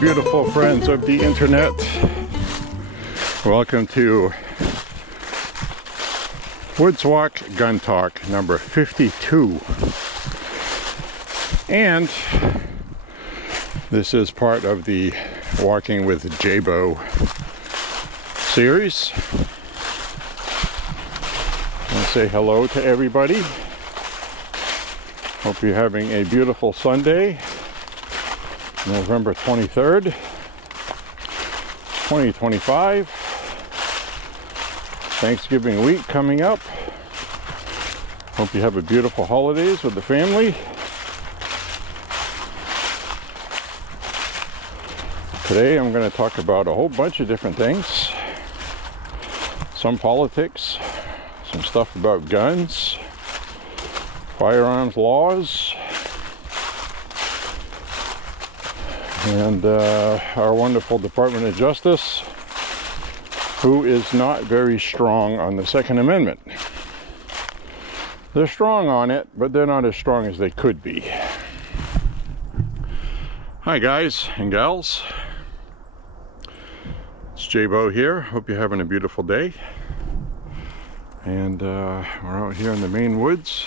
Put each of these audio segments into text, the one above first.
Beautiful friends of the internet, welcome to Woods Walk Gun Talk number 52, and this is part of the Walking with Jabo series. I want to say hello to everybody. Hope you're having a beautiful Sunday, November 23rd, 2025. Thanksgiving week coming up. Hope you have a beautiful holidays with the family. Today I'm going to talk about a whole bunch of different things. Some politics, some stuff about guns, firearms laws, and our wonderful Department of Justice, who is not very strong on the Second Amendment. They're strong on it, but they're not as strong as they could be. Hi guys and gals, it's Jabo here. Hope you're having a beautiful day. And we're out here in the Maine woods.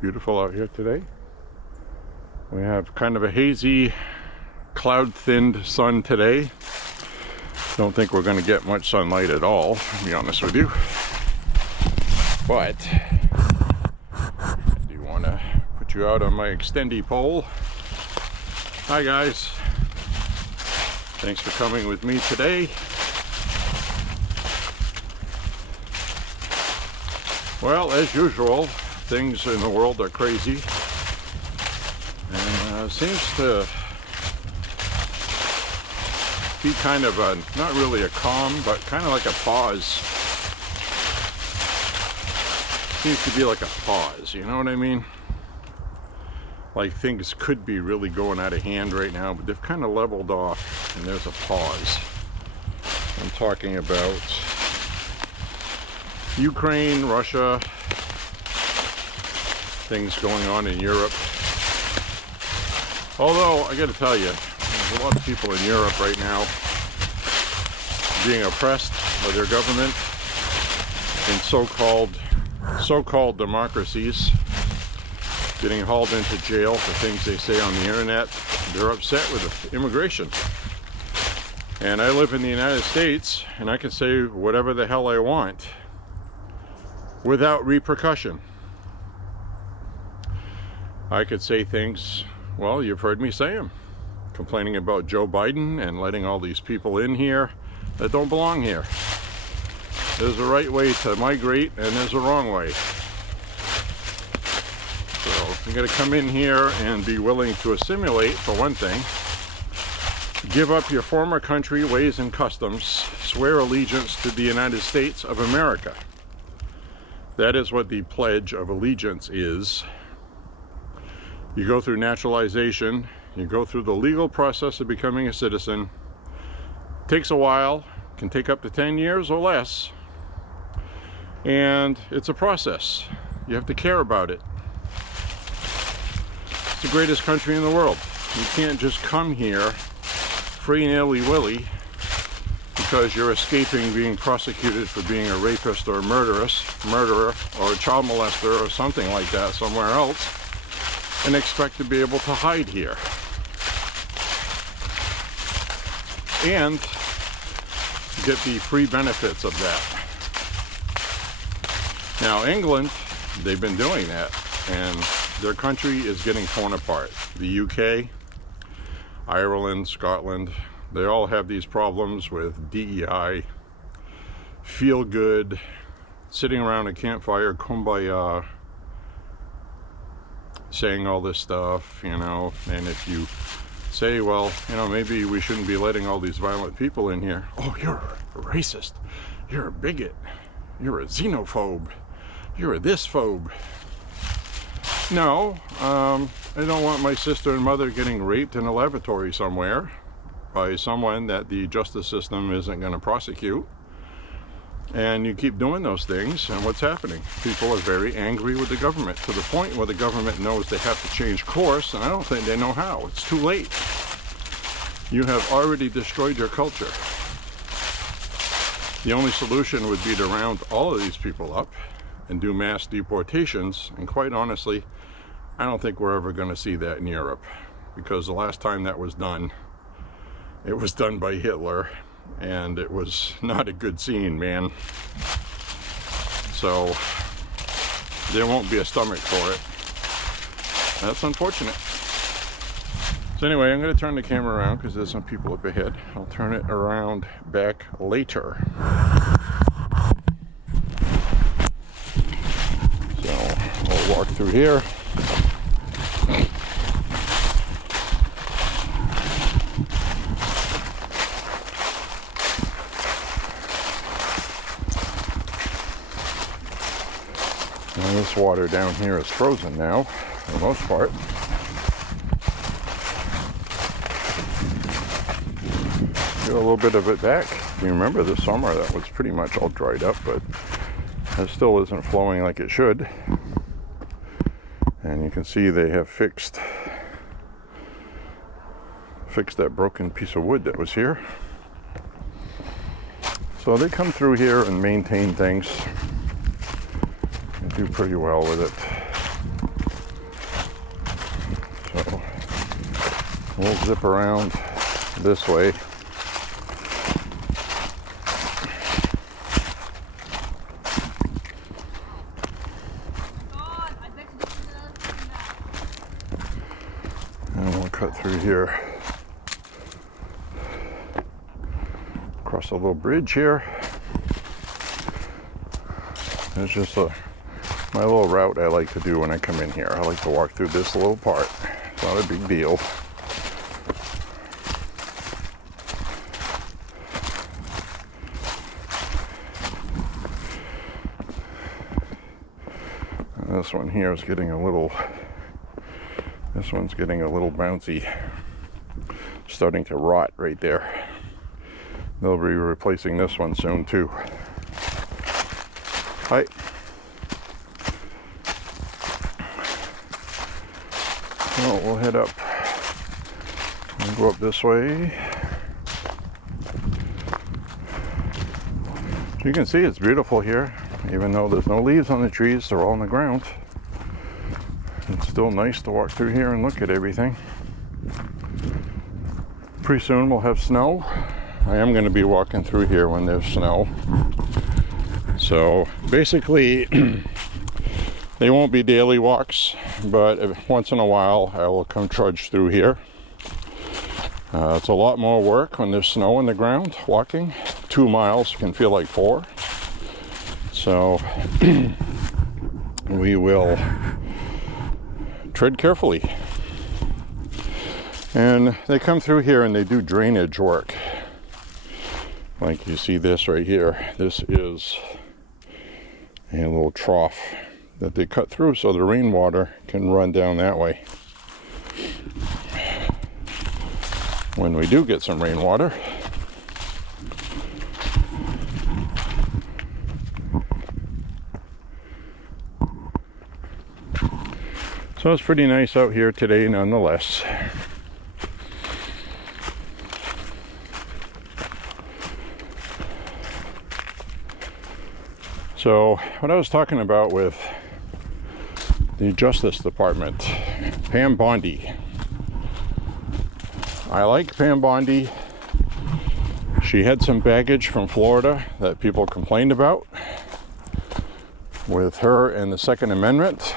Beautiful out here today. We have kind of a hazy, cloud-thinned sun today. Don't think we're going to get much sunlight at all, to be honest with you. But I do want to put you out on my extendy pole. Hi guys. Thanks for coming with me today. Well, as usual, things in the world are crazy, and seems to be kind of a, not really a calm, but kind of like a pause. Seems to be like a pause, you know what I mean? Like things could be really going out of hand right now, but they've kind of leveled off and there's a pause. I'm talking about Ukraine, Russia, things going on in Europe. Although, I gotta tell you, there's a lot of people in Europe right now being oppressed by their government in so-called democracies, getting hauled into jail for things they say on the internet. They're upset with immigration. And I live in the United States, and I can say whatever the hell I want without repercussion. I could say things, well, you've heard me say them, complaining about Joe Biden and letting all these people in here that don't belong here. There's a right way to migrate and there's a wrong way. So you got to come in here and be willing to assimilate, for one thing. Give up your former country ways and customs. Swear allegiance to the United States of America. That is what the Pledge of Allegiance is. You go through naturalization. You go through the legal process of becoming a citizen. Takes a while. Can take up to 10 years or less. And it's a process. You have to care about it. It's the greatest country in the world. You can't just come here free and willy because you're escaping being prosecuted for being a rapist or a murderer or a child molester or something like that somewhere else and expect to be able to hide here. And get the free benefits of that. Now, England, they've been doing that, and their country is getting torn apart. The UK, Ireland, Scotland, they all have these problems with DEI, feel good, sitting around a campfire, kumbaya, saying all this stuff, you know, and if you say, well, you know, maybe we shouldn't be letting all these violent people in here. Oh, you're a racist. You're a bigot. You're a xenophobe. You're a this phobe. No, I don't want my sister and mother getting raped in a lavatory somewhere by someone that the justice system isn't going to prosecute. And you keep doing those things, and what's happening? People are very angry with the government, to the point where the government knows they have to change course, and I don't think they know how. It's too late. You have already destroyed your culture. The only solution would be to round all of these people up and do mass deportations, and quite honestly, I don't think we're ever going to see that in Europe, because the last time that was done, it was done by Hitler, and it was not a good scene, man. So there won't be a stomach for it. That's unfortunate. So anyway, I'm going to turn the camera around because there's some people up ahead. I'll turn it around back later. So we'll walk through here. And this water down here is frozen now, for the most part. Get a little bit of it back. You remember this summer that was pretty much all dried up, but it still isn't flowing like it should. And you can see they have fixed that broken piece of wood that was here. So they come through here and maintain things. They do pretty well with it. So we'll zip around this way. And we'll cut through here. Across a little bridge here. There's just my little route I like to do when I come in here. I like to walk through this little part. It's not a big deal. And this one here is getting a little, this one's getting a little bouncy. Starting to rot right there. They'll be replacing this one soon too. Hi. So we'll head up and go up this way. You can see it's beautiful here, even though there's no leaves on the trees, they're all on the ground. It's still nice to walk through here and look at everything. Pretty soon we'll have snow. I am going to be walking through here when there's snow. So basically, they won't be daily walks, but once in a while I will come trudge through here. It's a lot more work when there's snow on the ground walking. 2 miles can feel like 4. So we will tread carefully. And they come through here and they do drainage work. Like you see this right here. This is a little trough that they cut through so the rainwater can run down that way. When we do get some rainwater, so it's pretty nice out here today nonetheless. So what I was talking about with the Justice Department, Pam Bondi. I like Pam Bondi. She had some baggage from Florida that people complained about with her and the Second Amendment.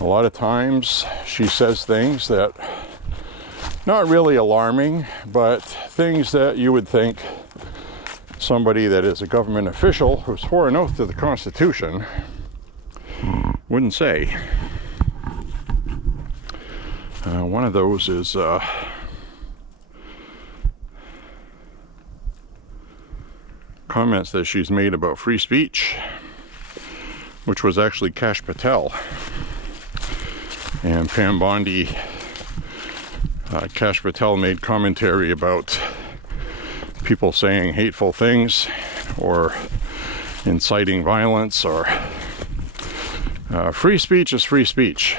A lot of times she says things that not really alarming, but things that you would think somebody that is a government official who swore an oath to the Constitution wouldn't say. One of those is comments that she's made about free speech, which was actually Kash Patel. And Pam Bondi, Kash Patel made commentary about people saying hateful things or inciting violence, or free speech is free speech.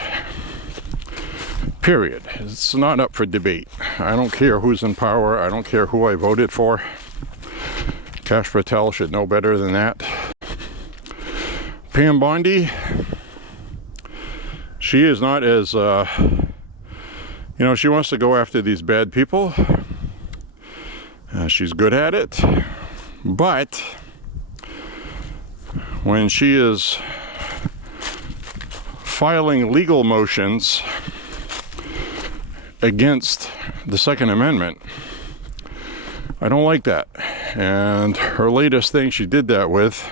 Period. It's not up for debate. I don't care who's in power. I don't care who I voted for. Kash Patel should know better than that. Pam Bondi, she is not as, she wants to go after these bad people. She's good at it. But when she is filing legal motions against the Second Amendment, I don't like that. And her latest thing she did that with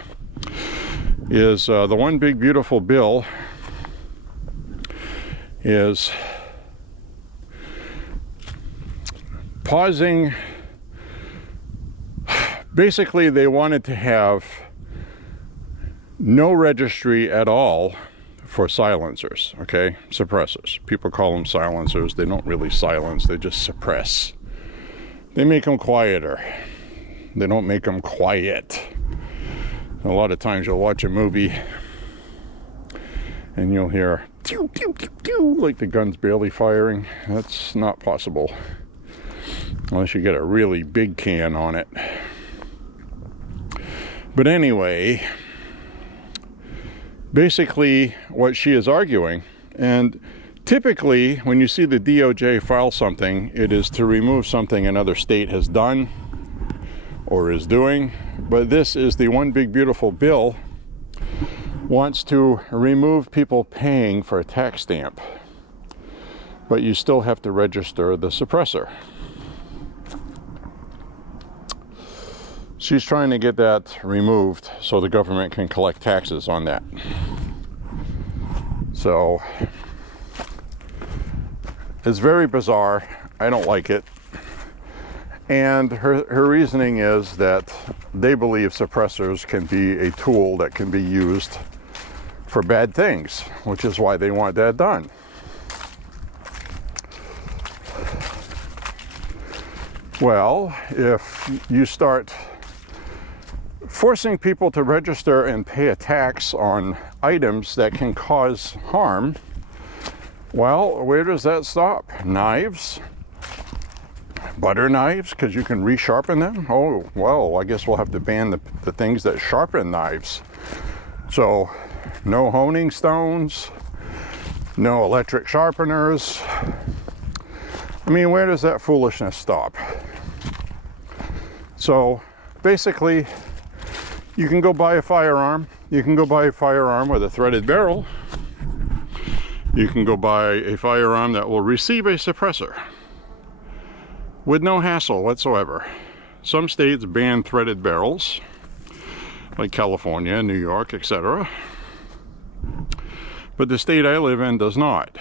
is the one big beautiful bill is pausing. Basically, they wanted to have no registry at all for silencers, okay? Suppressors. People call them silencers. They don't really silence, they just suppress. They make them quieter. They don't make them quiet. A lot of times you'll watch a movie and you'll hear pew, pew, pew, pew, like the gun's barely firing. That's not possible unless you get a really big can on it. But anyway, basically what she is arguing, and typically when you see the DOJ file something, it is to remove something another state has done or is doing. But this is the one big beautiful bill wants to remove people paying for a tax stamp, but you still have to register the suppressor. She's trying to get that removed so the government can collect taxes on that. So it's very bizarre. I don't like it. And her reasoning is that they believe suppressors can be a tool that can be used for bad things, which is why they want that done. Well, if you start forcing people to register and pay a tax on items that can cause harm, well, where does that stop? Knives? Butter knives, because you can resharpen them? Oh, well, I guess we'll have to ban the things that sharpen knives. So, no honing stones, no electric sharpeners. I mean, where does that foolishness stop? So, basically, you can go buy a firearm. You can go buy a firearm with a threaded barrel. You can go buy a firearm that will receive a suppressor with no hassle whatsoever. Some states ban threaded barrels, like California, New York, etc. But the state I live in does not.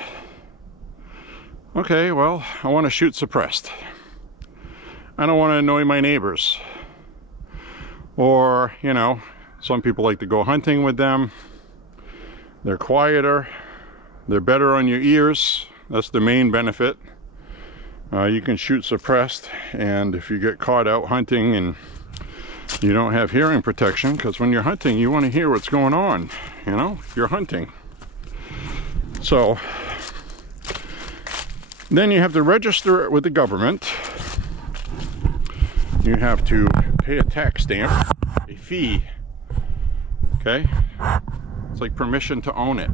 Okay, well, I want to shoot suppressed. I don't want to annoy my neighbors. Or, you know, some people like to go hunting with them. They're quieter. They're better on your ears. That's the main benefit. You can shoot suppressed, and if you get caught out hunting and you don't have hearing protection, because when you're hunting, you want to hear what's going on, you know, you're hunting. So then you have to register it with the government. You have to pay a tax stamp, a fee, okay? It's like permission to own it.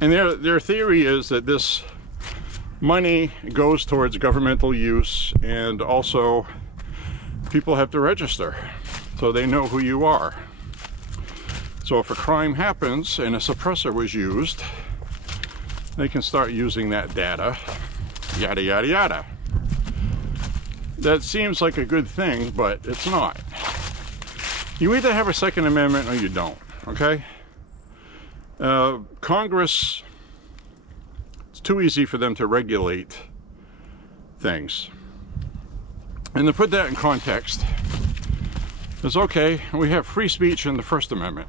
And their theory is that this money goes towards governmental use, and also people have to register so they know who you are. So if a crime happens and a suppressor was used, they can start using that data, yada yada yada. That seems like a good thing, but it's not. You either have a Second Amendment or you don't, okay? Congress, it's too easy for them to regulate things. And to put that in context, it's okay, we have free speech in the First Amendment.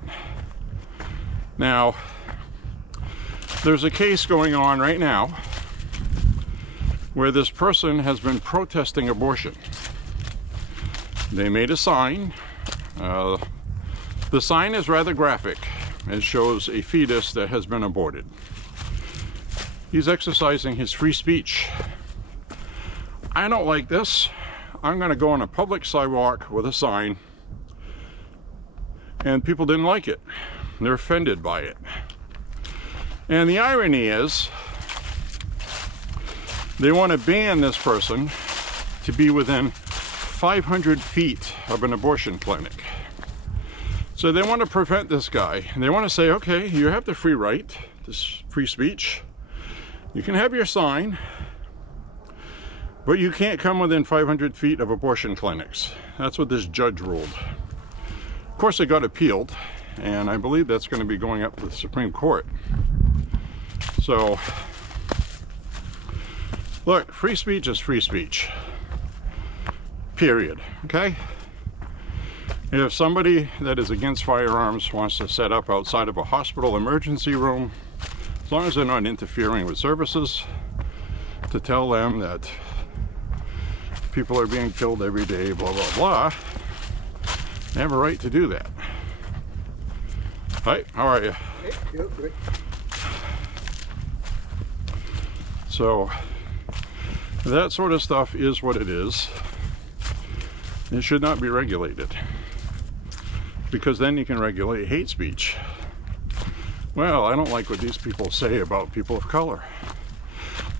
Now, there's a case going on right now where this person has been protesting abortion. They made a sign. The sign is rather graphic. It shows a fetus that has been aborted. He's exercising his free speech. I don't like this. I'm going to go on a public sidewalk with a sign, and people didn't like it. They're offended by it. And the irony is, they want to ban this person to be within 500 feet of an abortion clinic. So they want to prevent this guy, and they want to say, okay, you have the free right, this free speech. You can have your sign, but you can't come within 500 feet of abortion clinics. That's what this judge ruled. Of course, it got appealed, and I believe that's going to be going up to the Supreme Court. So, look, free speech is free speech. Period. Okay? If somebody that is against firearms wants to set up outside of a hospital emergency room, as long as they're not interfering with services, to tell them that people are being killed every day, blah, blah, blah, they have a right to do that. Hi, how are you? Hey, good. So, that sort of stuff is what it is. It should not be regulated, because then you can regulate hate speech. Well, I don't like what these people say about people of color.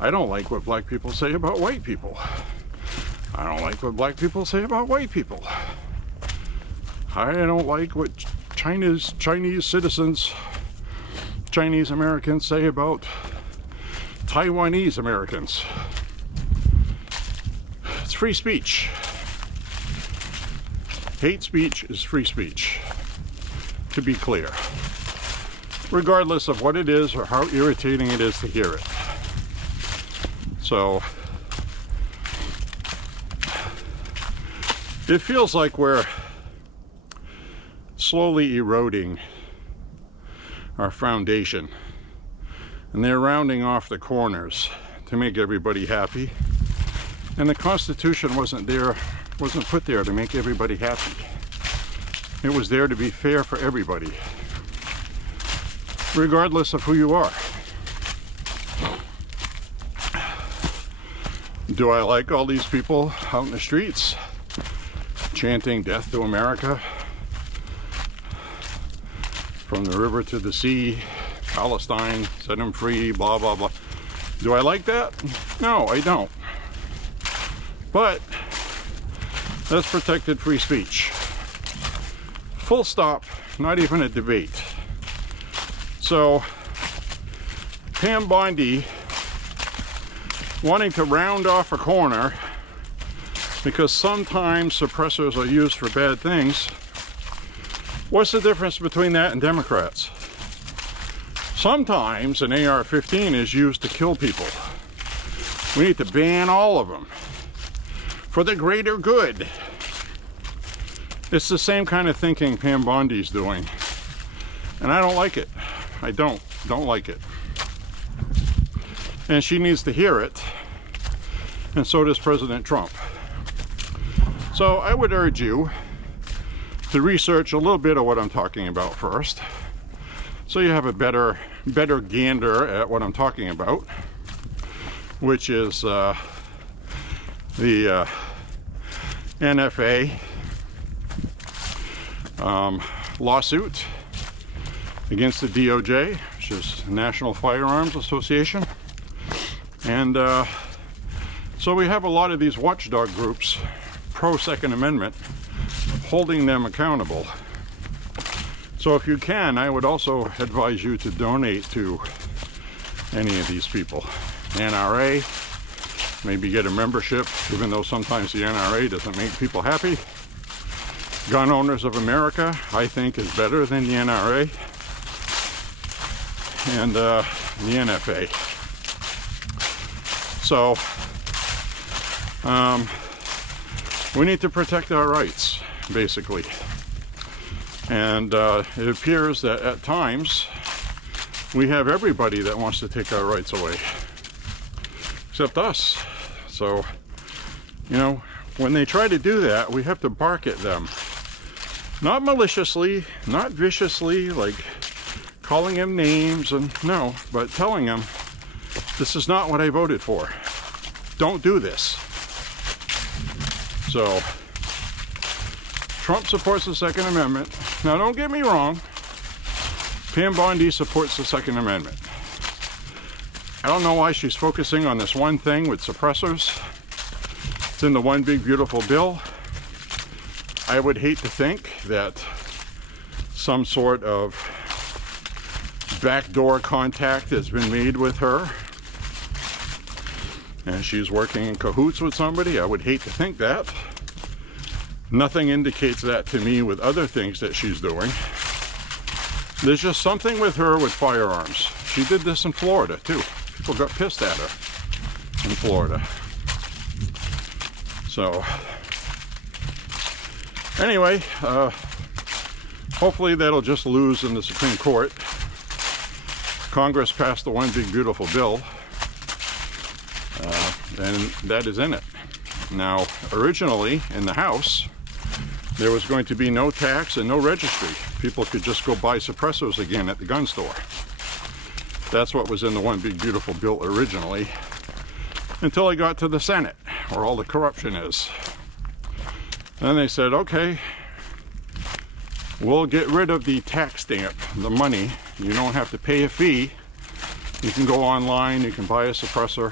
I don't like what black people say about white people. I don't like what black people say about white people. I don't like what Chinese citizens, Chinese Americans say about Taiwanese Americans. It's free speech. Hate speech is free speech, to be clear, regardless of what it is or how irritating it is to hear it. So, it feels like we're slowly eroding our foundation, and they're rounding off the corners to make everybody happy. And the Constitution wasn't put there to make everybody happy. It was there to be fair for everybody, regardless of who you are. Do I like all these people out in the streets chanting "Death to America"? From the river to the sea, Palestine, set them free, blah, blah, blah. Do I like that? No, I don't. But that's protected free speech. Full stop, not even a debate. So, Pam Bondi wanting to round off a corner because sometimes suppressors are used for bad things. What's the difference between that and Democrats? Sometimes an AR-15 is used to kill people. We need to ban all of them for the greater good. It's the same kind of thinking Pam Bondi's doing, and I don't like it. I don't like it. And she needs to hear it, and so does President Trump. So I would urge you to research a little bit of what I'm talking about first, so you have a better gander at what I'm talking about, which is the NFA lawsuit against the DOJ, which is National Firearms Association. And so we have a lot of these watchdog groups, pro-Second Amendment, holding them accountable. So if you can, I would also advise you to donate to any of these people. NRA, maybe get a membership, even though sometimes the NRA doesn't make people happy. Gun Owners of America, I think, is better than the NRA. And the NFA. So, we need to protect our rights, basically. And it appears that at times we have everybody that wants to take our rights away, except us. So, you know, when they try to do that, we have to bark at them. Not maliciously, not viciously, like calling them names, and no, but telling them, this is not what I voted for. Don't do this. So, Trump supports the Second Amendment. Now, don't get me wrong. Pam Bondi supports the Second Amendment. I don't know why she's focusing on this one thing with suppressors. It's in the one big beautiful bill. I would hate to think that some sort of backdoor contact has been made with her and she's working in cahoots with somebody. I would hate to think that. Nothing indicates that to me with other things that she's doing. There's just something with her with firearms. She did this in Florida too. People got pissed at her in Florida. So anyway, hopefully that'll just lose in the Supreme Court. Congress passed the one big beautiful bill, and that is in it. Now, originally in the House, there was going to be no tax and no registry. People could just go buy suppressors again at the gun store. That's what was in the one big beautiful bill originally, until it got to the Senate, where all the corruption is. Then they said, okay, we'll get rid of the tax stamp, the money. You don't have to pay a fee. You can go online, you can buy a suppressor,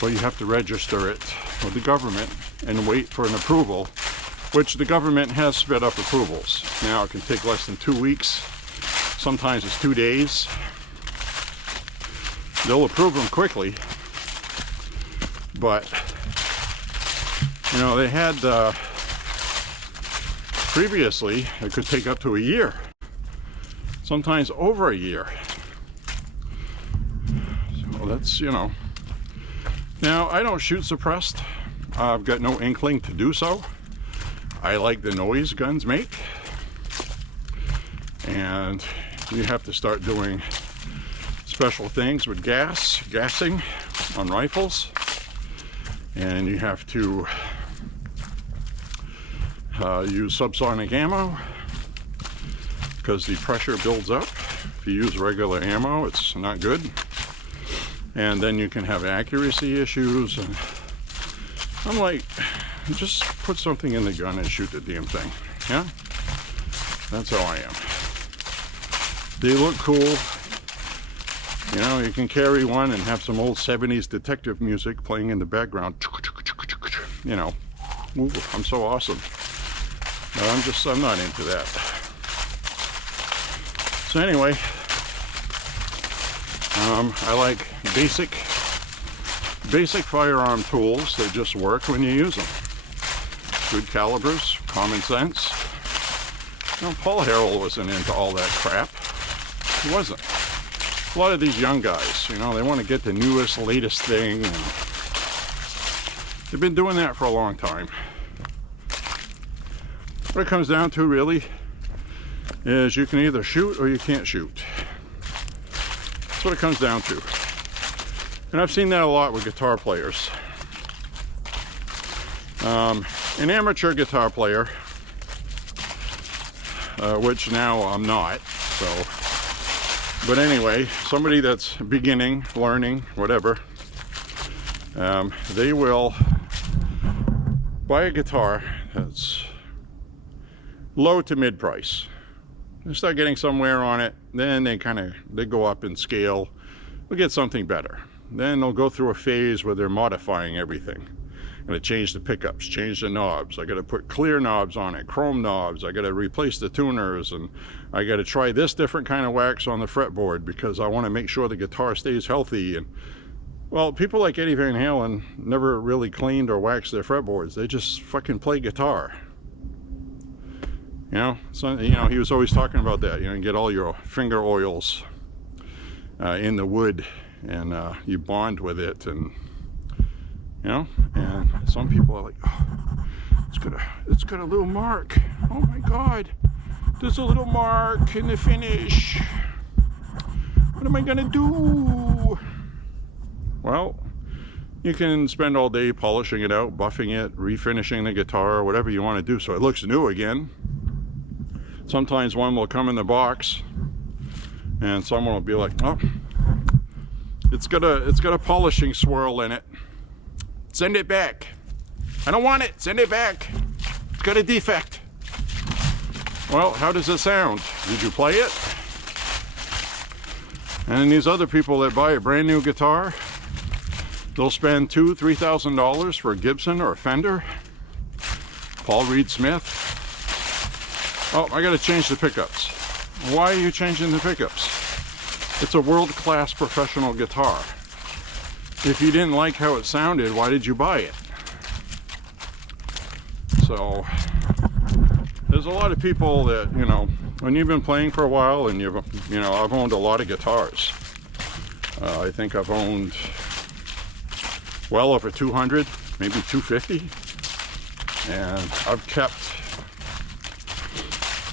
but you have to register it with the government and wait for an approval, which the government has sped up approvals. Now it can take less than 2 weeks. Sometimes it's 2 days. They'll approve them quickly, but you know, they had previously, it could take up to a year, sometimes over a year. So that's, you know. Now, I don't shoot suppressed. I've got no inkling to do so. I like the noise guns make. And you have to start doing special things with gassing on rifles. And you have to use subsonic ammo because the pressure builds up. If you use regular ammo, it's not good. And then you can have accuracy issues. And I'm like, just put something in the gun and shoot the damn thing. Yeah? That's how I am. They look cool. You know, you can carry one and have some old 70s detective music playing in the background. You know, ooh, I'm so awesome. But I'm not into that. So anyway, I like basic firearm tools that just work when you use them. Good calibers, common sense. You know, Paul Harrell wasn't into all that crap. He wasn't. A lot of these young guys, you know, they want to get the newest, latest thing, and they've been doing that for a long time. What it comes down to, really, is you can either shoot or you can't shoot. That's what it comes down to. And I've seen that a lot with guitar players. An amateur guitar player, which now I'm not, so. But anyway, somebody that's beginning, learning, whatever, they will buy a guitar that's low to mid price. They start getting somewhere on it, then they go up in scale. They'll get something better. Then they'll go through a phase where they're modifying everything. I'm gonna change the pickups, change the knobs. I gotta put clear knobs on it, chrome knobs. I gotta replace the tuners, and I gotta try this different kind of wax on the fretboard because I want to make sure the guitar stays healthy. And well, people like Eddie Van Halen never really cleaned or waxed their fretboards. They just fucking play guitar. You know, so, you know, he was always talking about that. You know, get all your finger oils in the wood, and you bond with it, and you know. And some people are like, oh, it's got a little mark. Oh my God, there's a little mark in the finish. What am I gonna do? Well, you can spend all day polishing it out, buffing it, refinishing the guitar, whatever you want to do so it looks new again. Sometimes one will come in the box and someone will be like, oh, it's got a polishing swirl in it. Send it back. I don't want it. Send it back. It's got a defect. Well, how does it sound? Did you play it? And these other people that buy a brand new guitar, they'll spend $2,000-$3,000 for a Gibson or a Fender, Paul Reed Smith. Oh, I gotta change the pickups. Why are you changing the pickups? It's a world-class professional guitar. If you didn't like how it sounded, why did you buy it? So, there's a lot of people that, you know, when you've been playing for a while, and I've owned a lot of guitars. I think I've owned well over 200, maybe 250. And I've kept,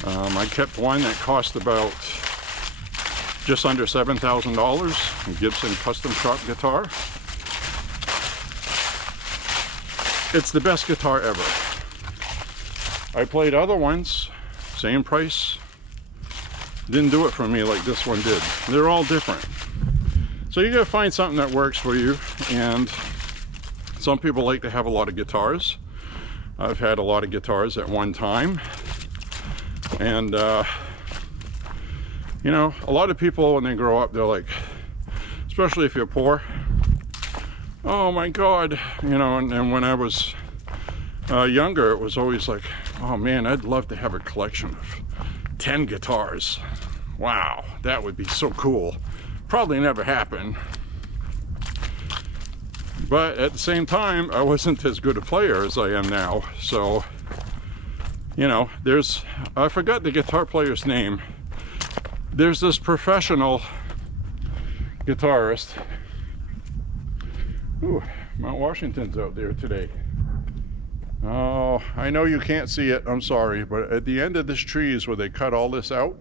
I kept one that cost about just under $7,000, a Gibson custom shop guitar. It's the best guitar ever. I played other ones, same price. Didn't do it for me like this one did. They're all different. So you gotta find something that works for you. And some people like to have a lot of guitars. I've had a lot of guitars at one time. And you know, a lot of people when they grow up, they're like, especially if you're poor, oh my God, you know. And when I was younger, it was always like, oh man, I'd love to have a collection of 10 guitars. Wow, that would be so cool. Probably never happened. But at the same time, I wasn't as good a player as I am now. So, you know, I forgot the guitar player's name. There's this professional guitarist. Ooh, Mount Washington's out there today. Oh, I know you can't see it, I'm sorry, but at the end of this tree is where they cut all this out.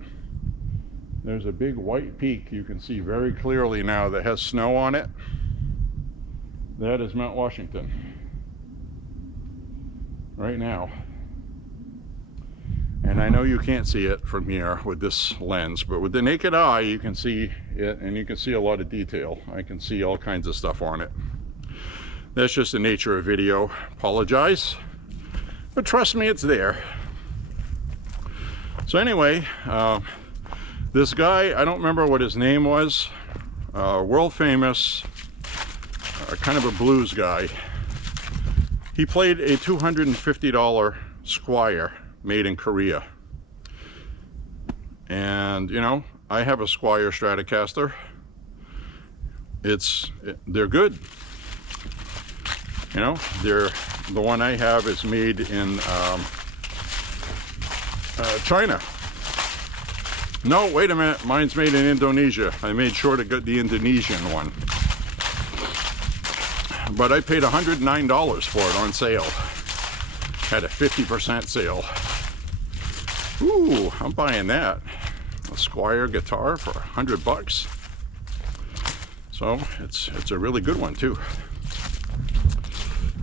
There's a big white peak you can see very clearly now that has snow on it. That is Mount Washington right now. And I know you can't see it from here with this lens, but with the naked eye you can see it, and you can see a lot of detail. I can see all kinds of stuff on it. That's just the nature of video. Apologize, but trust me, it's there. So anyway, this guy, I don't remember what his name was, world famous, kind of a blues guy. He played a $250 Squier made in Korea. And you know, I have a Squier Stratocaster. They're good. You know, the one I have is made in China. No, wait a minute. Mine's made in Indonesia. I made sure to get the Indonesian one. But I paid $109 for it on sale. Had a 50% sale. Ooh, I'm buying that. A Squire guitar for $100. So it's a really good one too.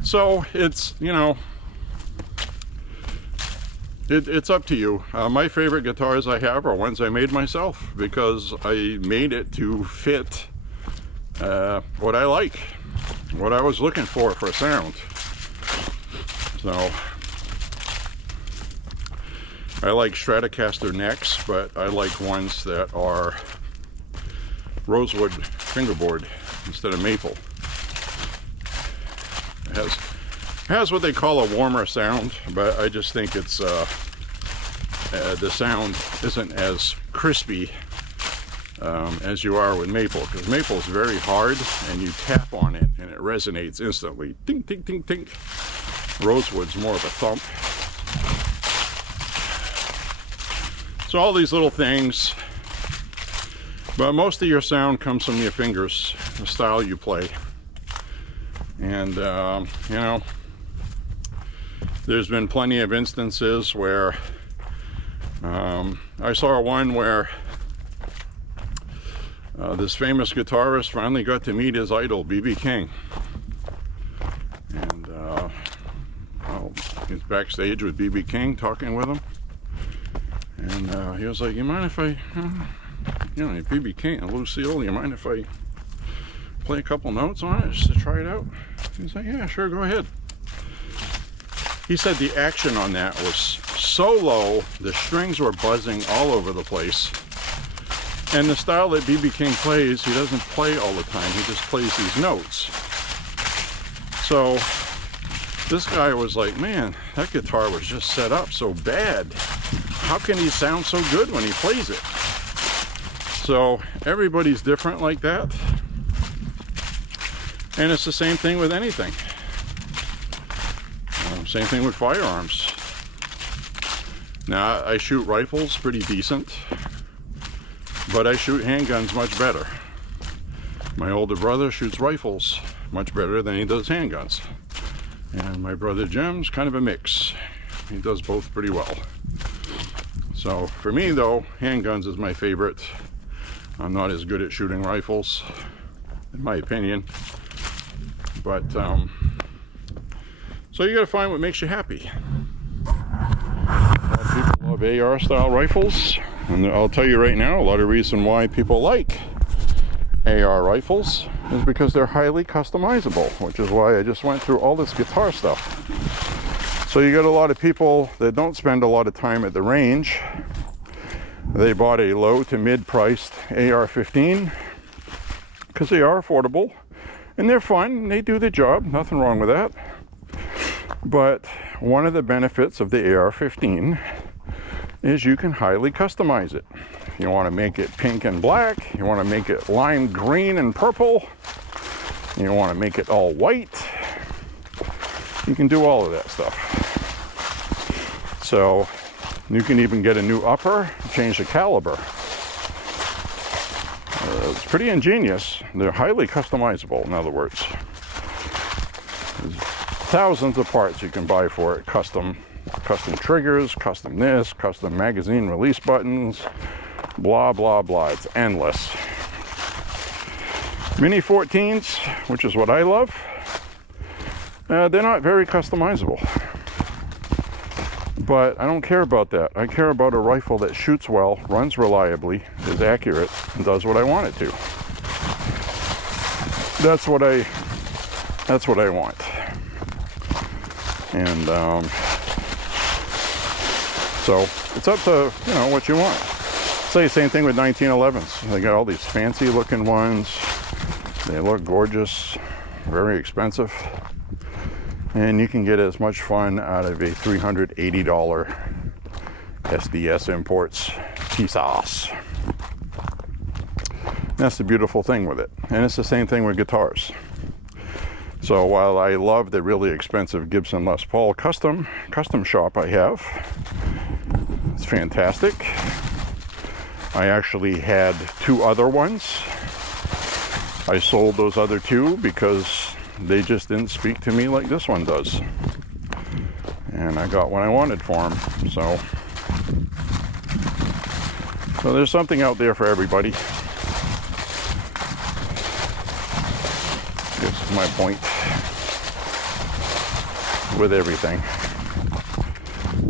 So it's, you know, it's up to you. My favorite guitars I have are ones I made myself because I made it to fit what I like, what I was looking for a sound. So I like Stratocaster necks, but I like ones that are rosewood fingerboard instead of maple. It has what they call a warmer sound, but I just think it's the sound isn't as crispy as you are with maple, because maple is very hard and you tap on it and it resonates instantly. Ding, ding, ding, ding. Rosewood's more of a thump. So all these little things, but most of your sound comes from your fingers, the style you play. And you know, there's been plenty of instances where I saw one where this famous guitarist finally got to meet his idol, B.B. King. And well, he's backstage with B.B. King talking with him. And he was like, you mind if I, you know, B.B. King and Lucille, you mind if I play a couple notes on it just to try it out? He's like, yeah, sure, go ahead. He said the action on that was so low, the strings were buzzing all over the place. And the style that B.B. King plays, he doesn't play all the time, he just plays these notes. So this guy was like, man, that guitar was just set up so bad. How can he sound so good when he plays it? So everybody's different like that. And it's the same thing with anything. Same thing with firearms. Now, I shoot rifles pretty decent, but I shoot handguns much better. My older brother shoots rifles much better than he does handguns. And my brother Jim's kind of a mix. He does both pretty well. So for me though, handguns is my favorite. I'm not as good at shooting rifles, in my opinion. But so you gotta find what makes you happy. A lot of people love AR style rifles, and I'll tell you right now, a lot of reason why people like AR rifles is because they're highly customizable, which is why I just went through all this guitar stuff. So you got a lot of people that don't spend a lot of time at the range. They bought a low to mid-priced AR-15 because they are affordable and they're fun, they do the job, nothing wrong with that. But one of the benefits of the AR-15 is you can highly customize it. You want to make it pink and black, you want to make it lime green and purple, you want to make it all white, you can do all of that stuff. So you can even get a new upper, change the caliber. It's pretty ingenious. They're highly customizable, in other words. There's thousands of parts you can buy for it. Custom triggers, custom this, custom magazine release buttons, blah, blah, blah. It's endless. Mini 14s, which is what I love, they're not very customizable. But I don't care about that. I care about a rifle that shoots well, runs reliably, is accurate, and does what I want it to. That's what I want. And so it's up to, you know, what you want. Say the same thing with 1911s. They got all these fancy looking ones. They look gorgeous, very expensive. And you can get as much fun out of a $380 SDS Imports T-Sauce. That's the beautiful thing with it. And it's the same thing with guitars. So while I love the really expensive Gibson Les Paul custom shop I have, it's fantastic. I actually had 2 other ones. I sold those other 2 because they just didn't speak to me like this one does. And I got what I wanted for them. So there's something out there for everybody. This is my point with everything.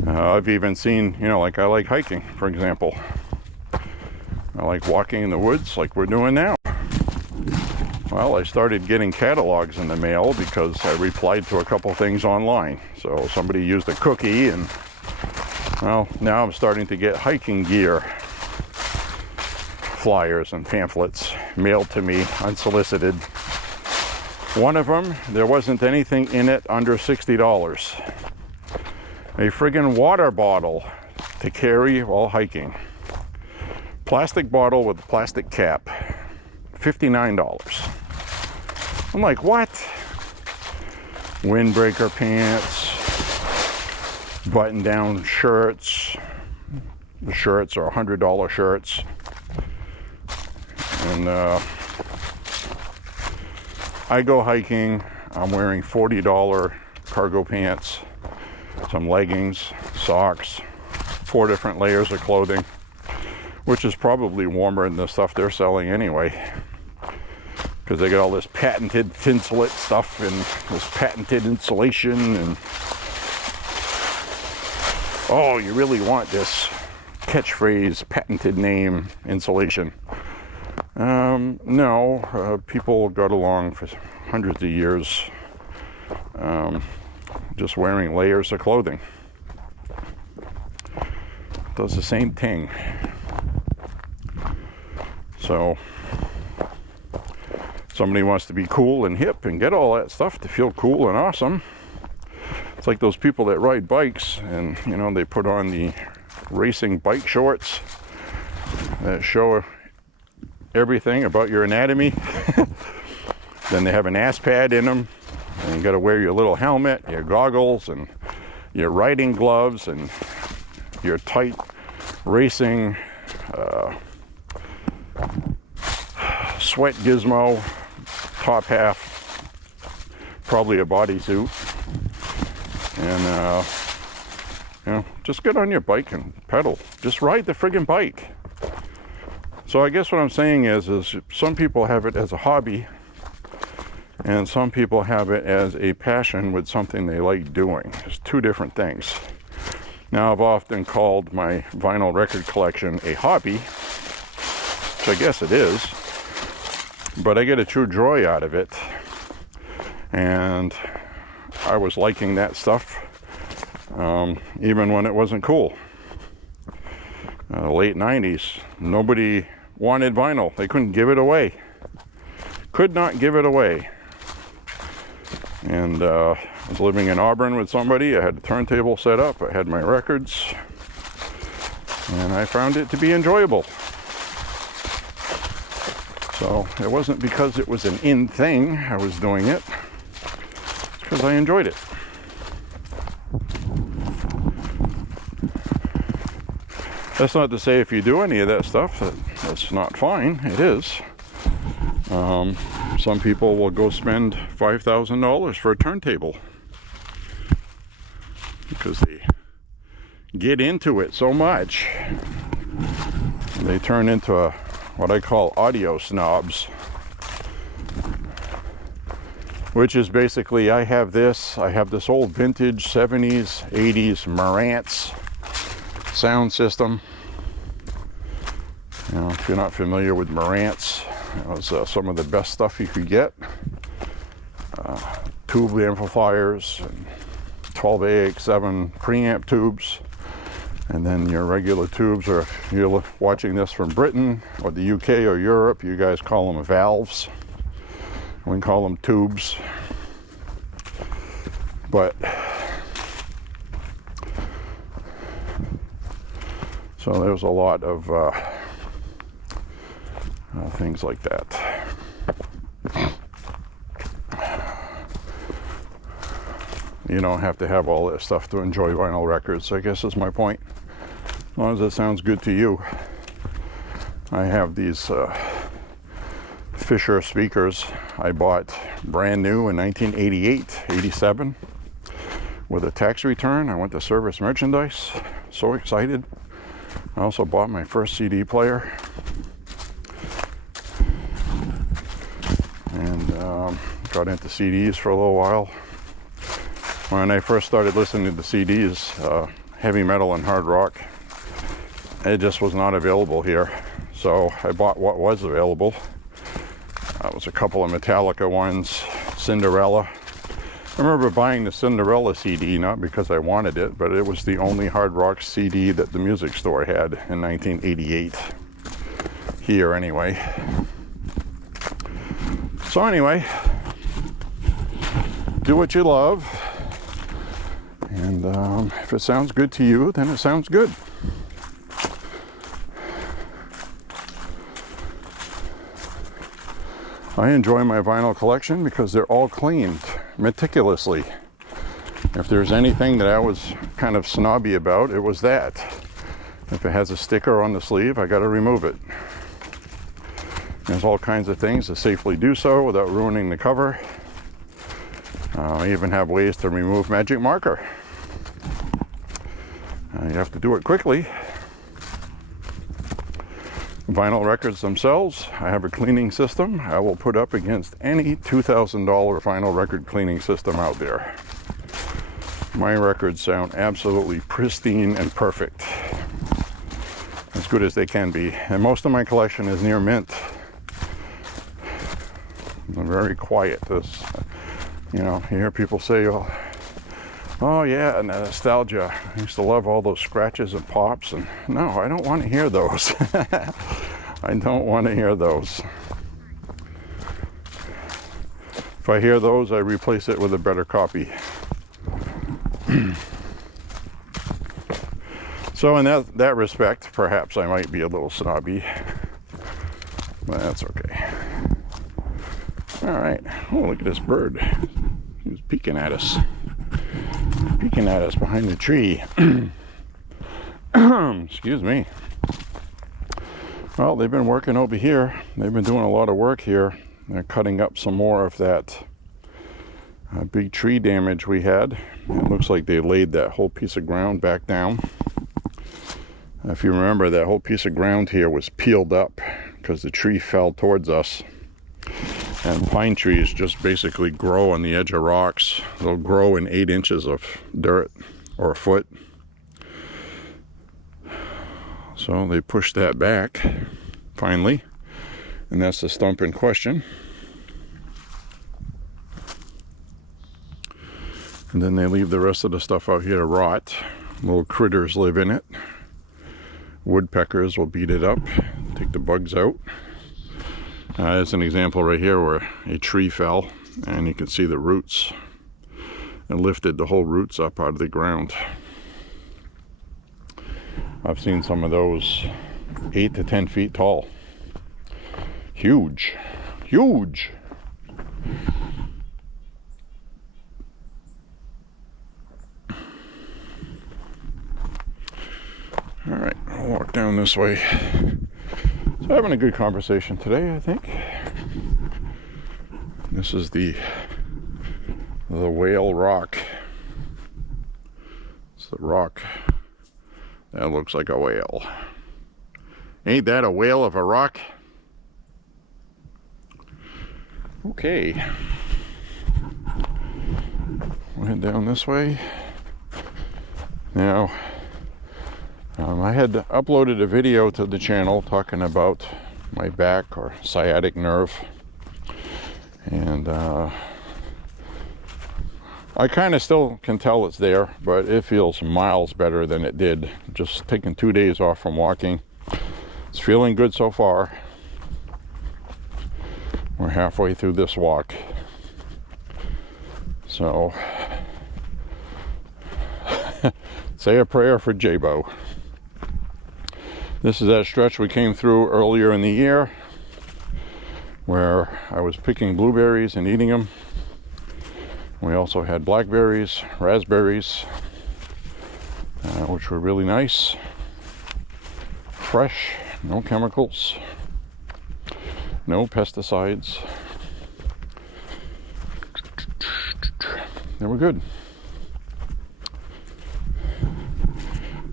I've even seen, like I like hiking, for example. I like walking in the woods like we're doing now. Well, I started getting catalogs in the mail because I replied to a couple things online. So somebody used a cookie, and well, now I'm starting to get hiking gear flyers and pamphlets mailed to me unsolicited. One of them, there wasn't anything in it under $60. A friggin' water bottle to carry while hiking. Plastic bottle with a plastic cap. $59. I'm like, what? Windbreaker pants, button-down shirts. The shirts are $100 shirts. And I go hiking. I'm wearing $40 cargo pants, some leggings, socks, 4 different layers of clothing, which is probably warmer than the stuff they're selling anyway, because they got all this patented Thinsulate stuff and this patented insulation, and oh, you really want this catchphrase, patented name, insulation. No, people got along for hundreds of years just wearing layers of clothing. Does the same thing. So somebody wants to be cool and hip and get all that stuff to feel cool and awesome. It's like those people that ride bikes and, they put on the racing bike shorts that show everything about your anatomy. Then they have an ass pad in them, and you got to wear your little helmet, your goggles, and your riding gloves, and your tight racing sweat gizmo, top half, probably a bodysuit, and just get on your bike and pedal. Just ride the friggin' bike. So I guess what I'm saying is some people have it as a hobby, and some people have it as a passion with something they like doing. It's 2 different things. Now, I've often called my vinyl record collection a hobby, which I guess it is, but I get a true joy out of it, and I was liking that stuff even when it wasn't cool. Late 90s, nobody wanted vinyl. They couldn't give it away. Could not give it away. And I was living in Auburn with somebody. I had a turntable set up. I had my records. And I found it to be enjoyable. So it wasn't because it was an in thing I was doing it. It's because I enjoyed it. That's not to say if you do any of that stuff that's not fine. It is. Some people will go spend $5,000 for a turntable because they get into it so much. They turn into what I call audio snobs, which is basically I have this old vintage 70s, 80s Marantz sound system. If you're not familiar with Marantz, it was some of the best stuff you could get. Tube amplifiers, and 12AX7 preamp tubes, and then your regular tubes, or if you're watching this from Britain or the UK or Europe, you guys call them valves. We call them tubes. But so there's a lot of things like that. You don't have to have all this stuff to enjoy vinyl records, I guess is my point. As long as it sounds good to you. I have these Fisher speakers I bought brand new in 1988, 87 with a tax return. I went to Service Merchandise, so excited. I also bought my first CD player, and got into CDs for a little while. When I first started listening to CDs, heavy metal and hard rock, it just was not available here. So I bought what was available. It was a couple of Metallica ones, Cinderella. I remember buying the Cinderella CD, not because I wanted it, but it was the only hard rock CD that the music store had in 1988. Here, anyway. So anyway, do what you love. And if it sounds good to you, then it sounds good. I enjoy my vinyl collection because they're all cleaned meticulously. If there's anything that I was kind of snobby about, it was that. If it has a sticker on the sleeve, I got to remove it. There's all kinds of things to safely do so without ruining the cover. I even have ways to remove magic marker. You have to do it quickly. Vinyl records themselves, I have a cleaning system I will put up against any $2,000 vinyl record cleaning system out there. My records sound absolutely pristine and perfect. As good as they can be. And most of my collection is near mint. I'm very quiet. You hear people say, oh yeah, nostalgia. I used to love all those scratches and pops, and no, I don't want to hear those. I don't want to hear those. If I hear those, I replace it with a better copy. So in that respect, perhaps I might be a little snobby, but that's okay. All right. Oh, look at this bird. He was peeking at us. Peeking at us behind the tree. Excuse me. Well, they've been working over here. They've been doing a lot of work here. They're cutting up some more of that big tree damage we had. It looks like they laid that whole piece of ground back down. If you remember, that whole piece of ground here was peeled up because the tree fell towards us. And pine trees just basically grow on the edge of rocks. They'll grow in 8 inches of dirt or a foot. So they pushed that back, finally. And that's the stump in question. And then they leave the rest of the stuff out here to rot. Little critters live in it. Woodpeckers will beat it up, take the bugs out. There's an example right here where a tree fell and you can see the roots. It lifted the whole roots up out of the ground. I've seen some of those 8 to 10 feet tall. Huge, huge. All right, I'll walk down this way. So having a good conversation today, I think. This is the whale rock. It's the rock that looks like a whale. Ain't that a whale of a rock? Okay. We'll head down this way. Now, I had uploaded a video to the channel talking about my back or sciatic nerve, and I kind of still can tell it's there, but it feels miles better than it did. Just taking 2 days off from walking. It's feeling good so far. We're halfway through this walk, so say a prayer for J-Bo. This is that stretch we came through earlier in the year where I was picking blueberries and eating them. We also had blackberries, raspberries, which were really nice, fresh, No chemicals, no pesticides. And we're good.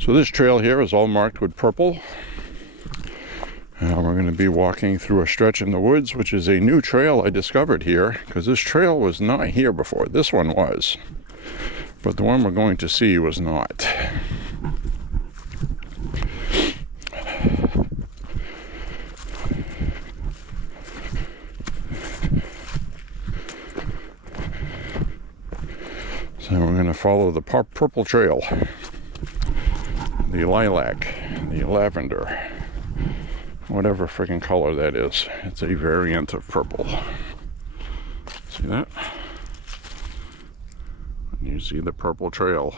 So this trail here is all marked with purple. We're going to be walking through a stretch in the woods, which is a new trail I discovered here, because this trail was not here before. This one was, but the one we're going to see was not. So we're going to follow the purple trail, the lilac, the lavender, whatever freaking color that is. It's a variant of purple. See that? When you see the purple trail,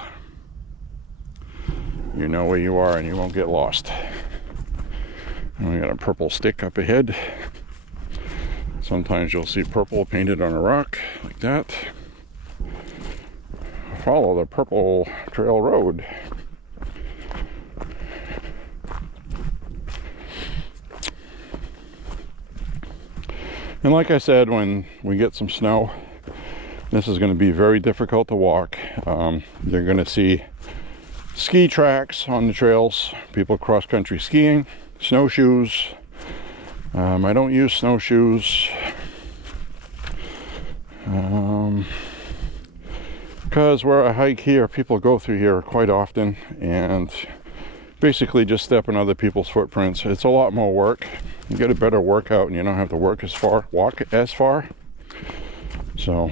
you know where you are and you won't get lost. And we got a purple stick up ahead. Sometimes you'll see purple painted on a rock like that. Follow the purple trail road. And like I said, when we get some snow, this is going to be very difficult to walk. You're going to see ski tracks on the trails, people cross-country skiing, snowshoes. I don't use snowshoes because where I hike here, people go through here quite often and basically just step in other people's footprints. It's a lot more work. You get a better workout and you don't have to walk as far. So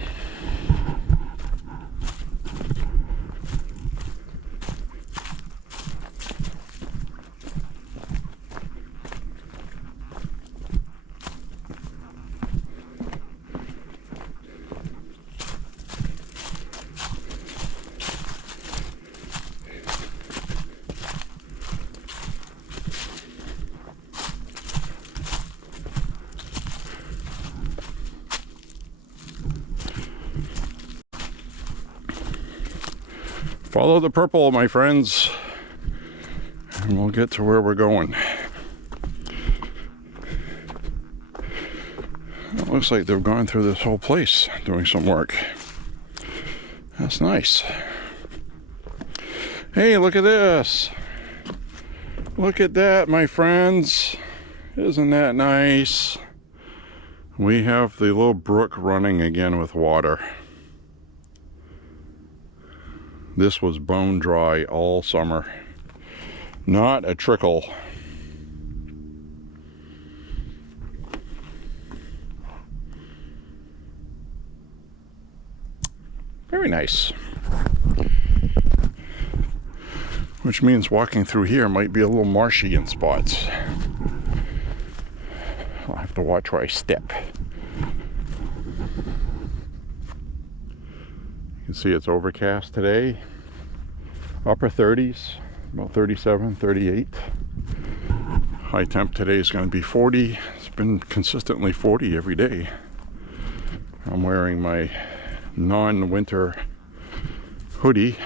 follow the purple, my friends, and we'll get to where we're going. It looks like they've gone through this whole place doing some work. That's nice. Hey, look at this. Look at that, my friends. Isn't that nice? We have the little brook running again with water. This was bone dry all summer. Not a trickle. Very nice. Which means walking through here might be a little marshy in spots. I'll have to watch where I step. You can see it's overcast today. Upper 30s, about 37, 38. High temp today is going to be 40. It's been consistently 40 every day. I'm wearing my non-winter hoodie.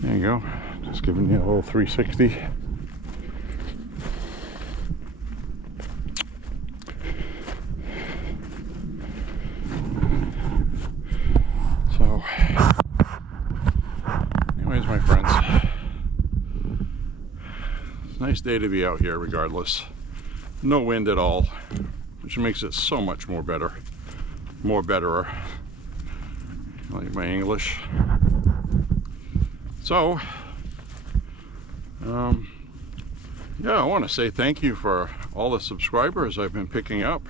There you go, just giving you a little 360. So, anyways, my friends, it's a nice day to be out here regardless. No wind at all, which makes it so much more better. More betterer. Like my English. So, yeah, I want to say thank you for all the subscribers I've been picking up.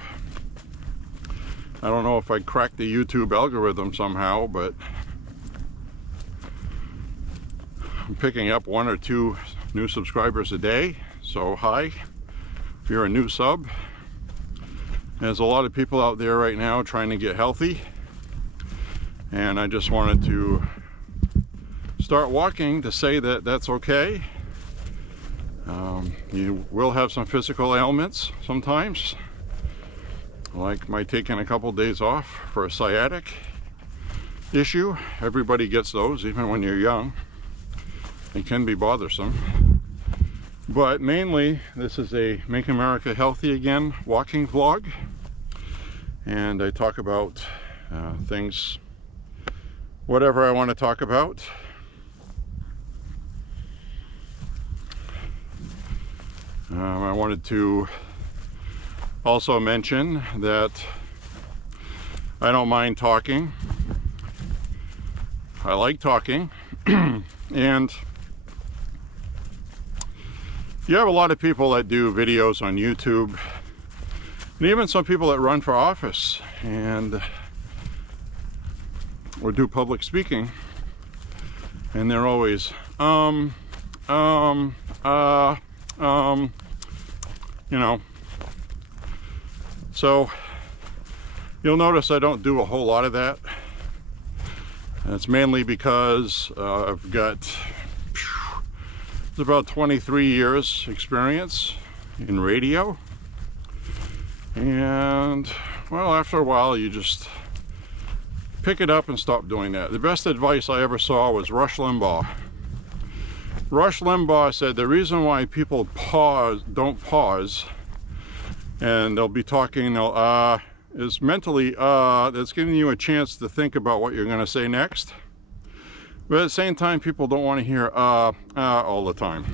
I don't know if I cracked the YouTube algorithm somehow, but I'm picking up 1 or 2 new subscribers a day. So hi, if you're a new sub. There's a lot of people out there right now trying to get healthy, and I just wanted to start walking to say that that's okay. You will have some physical ailments sometimes, like my taking a couple days off for a sciatic issue. Everybody gets those, even when you're young. They can be bothersome. But mainly, this is a Make America Healthy Again walking vlog. And I talk about things, whatever I want to talk about. I wanted to also mention that I don't mind talking. I like talking. And you have a lot of people that do videos on YouTube, and even some people that run for office and or do public speaking, and they're always you know. So you'll notice I don't do a whole lot of that. That's mainly because I've got about 23 years experience in radio, and well, after a while you just pick it up and stop doing that. The best advice I ever saw was Rush Limbaugh. Rush Limbaugh said the reason why people don't pause, and they'll be talking, is mentally, that's giving you a chance to think about what you're going to say next. But at the same time, people don't want to hear all the time.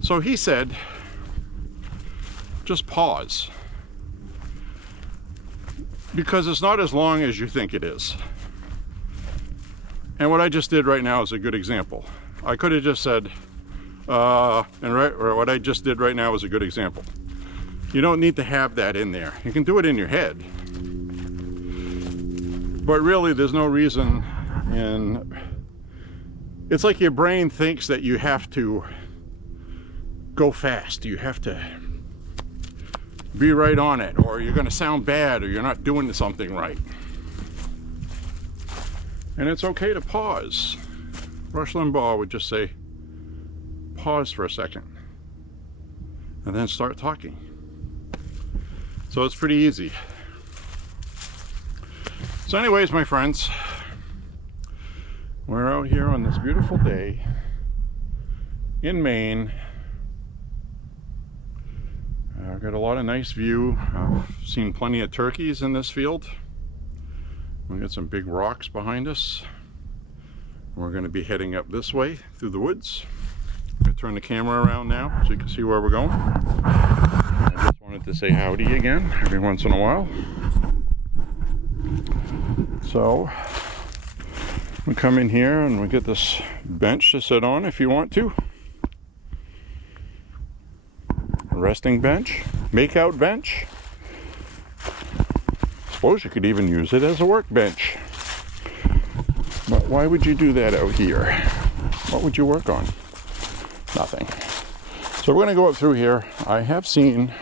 So he said, just pause. Because it's not as long as you think it is. And what I just did right now is a good example. I could have just said, or what I just did right now is a good example. You don't need to have that in there. You can do it in your head. But really, there's no reason. And it's like your brain thinks that you have to go fast. You have to be right on it, or you're going to sound bad, or you're not doing something right. And it's okay to pause. Rush Limbaugh would just say, pause for a second, and then start talking. So it's pretty easy. So anyways, my friends, we're out here on this beautiful day in Maine. I've got a lot of nice view. I've seen plenty of turkeys in this field. We got some big rocks behind us. We're going to be heading up this way through the woods. I'm going to turn the camera around now so you can see where we're going. I just wanted to say howdy again every once in a while. So we come in here and we get this bench to sit on if you want to. A resting bench, make-out bench. Suppose you could even use it as a workbench. But why would you do that out here? What would you work on? Nothing. So we're going to go up through here. I have seen,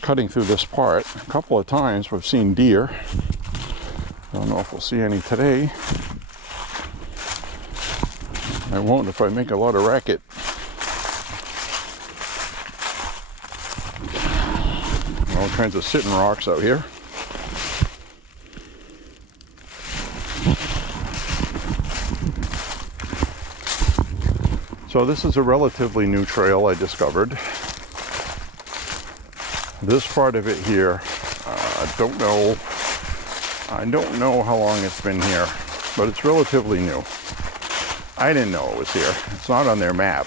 cutting through this part, a couple of times we've seen deer. I don't know if we'll see any today. I won't if I make a lot of racket. All kinds of sitting rocks out here. So this is a relatively new trail I discovered. This part of it here, I don't know how long it's been here, but it's relatively new. I didn't know it was here. It's not on their map.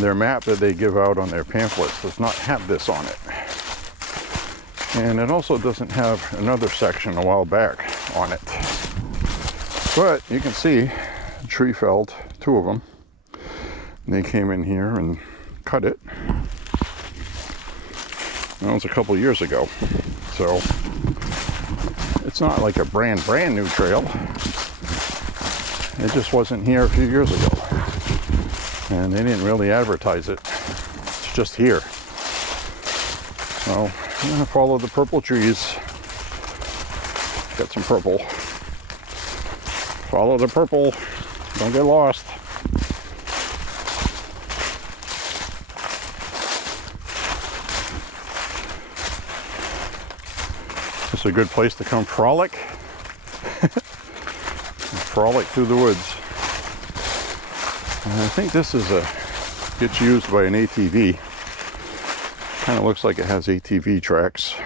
Their map that they give out on their pamphlets does not have this on it. And it also doesn't have another section a while back on it. But you can see a tree felled, 2 of them. And they came in here and cut it. That was a couple years ago. So it's not like a brand new trail. It just wasn't here a few years ago. And they didn't really advertise it. It's just here. So I'm gonna follow the purple trees. Got some purple. Follow the purple. Don't get lost. This is a good place to come frolic. Frolic through the woods. And I think this is gets used by an ATV. Kind of looks like it has ATV tracks.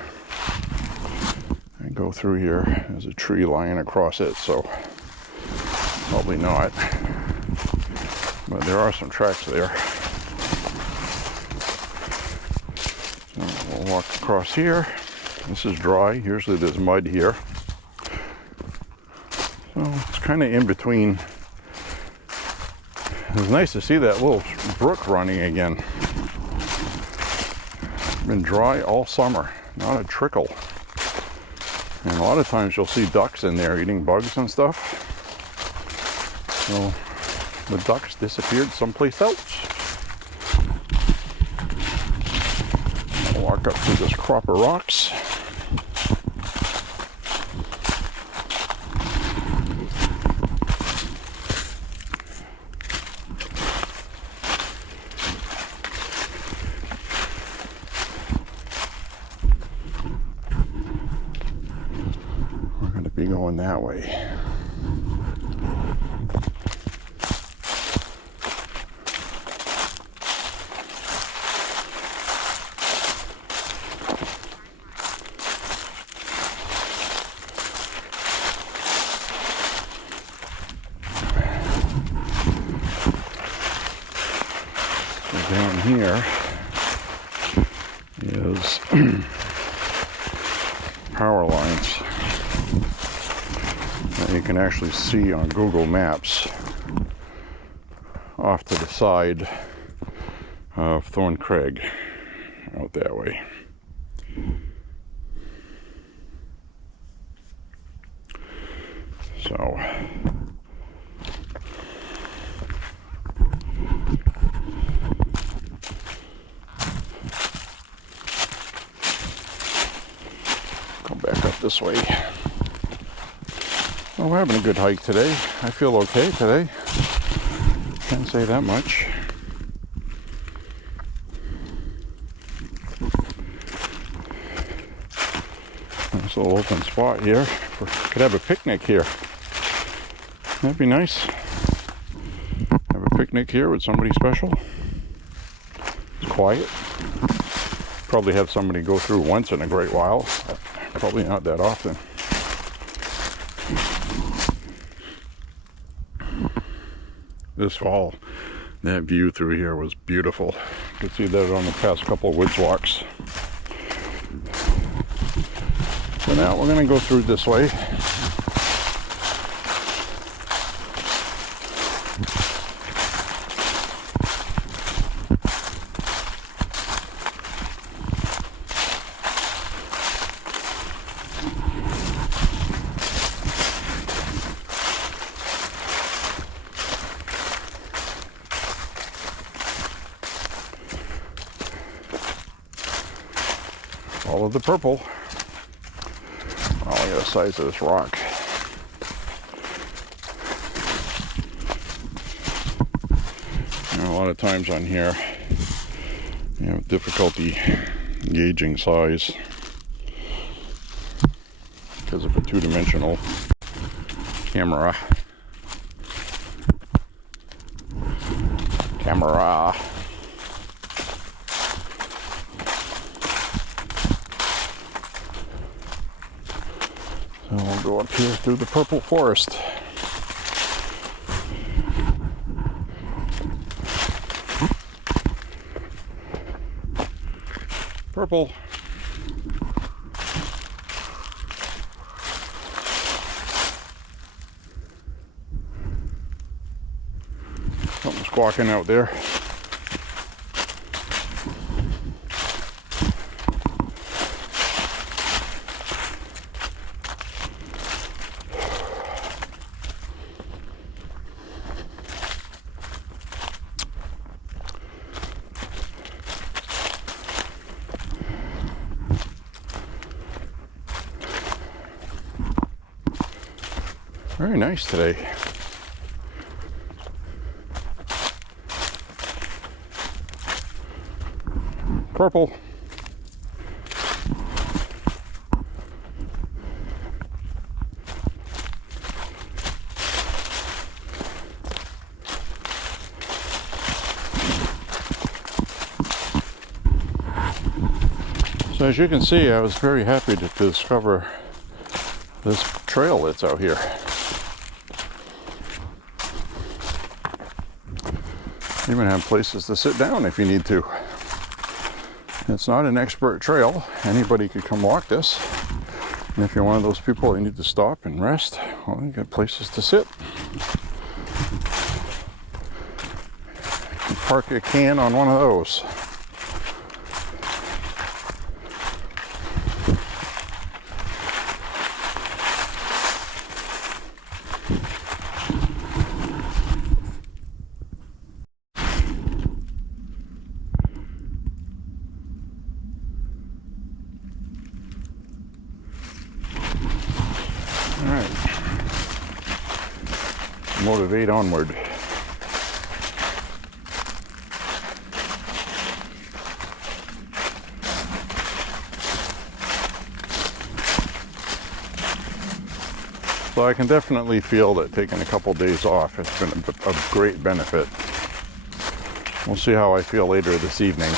And go through here. There's a tree lying across it, so probably not. But there are some tracks there. So we'll walk across here. This is dry. Usually there's mud here. So it's kind of in between. It was nice to see that little brook running again. It's been dry all summer, not a trickle. And a lot of times you'll see ducks in there eating bugs and stuff. So the ducks disappeared someplace else. I'll walk up through this crop of rocks. We're going to be going that way. Down here is power lines that you can actually see on Google Maps off to the side of Thorn Crag, out that way. So back up this way. Well, we're having a good hike today. I feel okay today. Can't say that much. Nice little open spot here. Could have a picnic here. That'd be nice. Have a picnic here with somebody special. It's quiet. Probably have somebody go through once in a great while. Probably not that often. This fall, that view through here was beautiful. You could see that on the past couple of woods walks. So now we're going to go through this way. Follow the purple. Oh, look at the size of this rock. You know, a lot of times on here, you have difficulty gauging size because of a two-dimensional camera. So we'll go up here through the purple forest. Purple. Something squawking out there. Very nice today. Purple. So as you can see, I was very happy to discover this trail that's out here. Even have places to sit down if you need to. It's not an expert trail. Anybody could come walk this. And if you're one of those people that need to stop and rest, well, you got places to sit. You can park a can on one of those. Motivate onward. So I can definitely feel that taking a couple days off has been a great benefit. We'll see how I feel later this evening.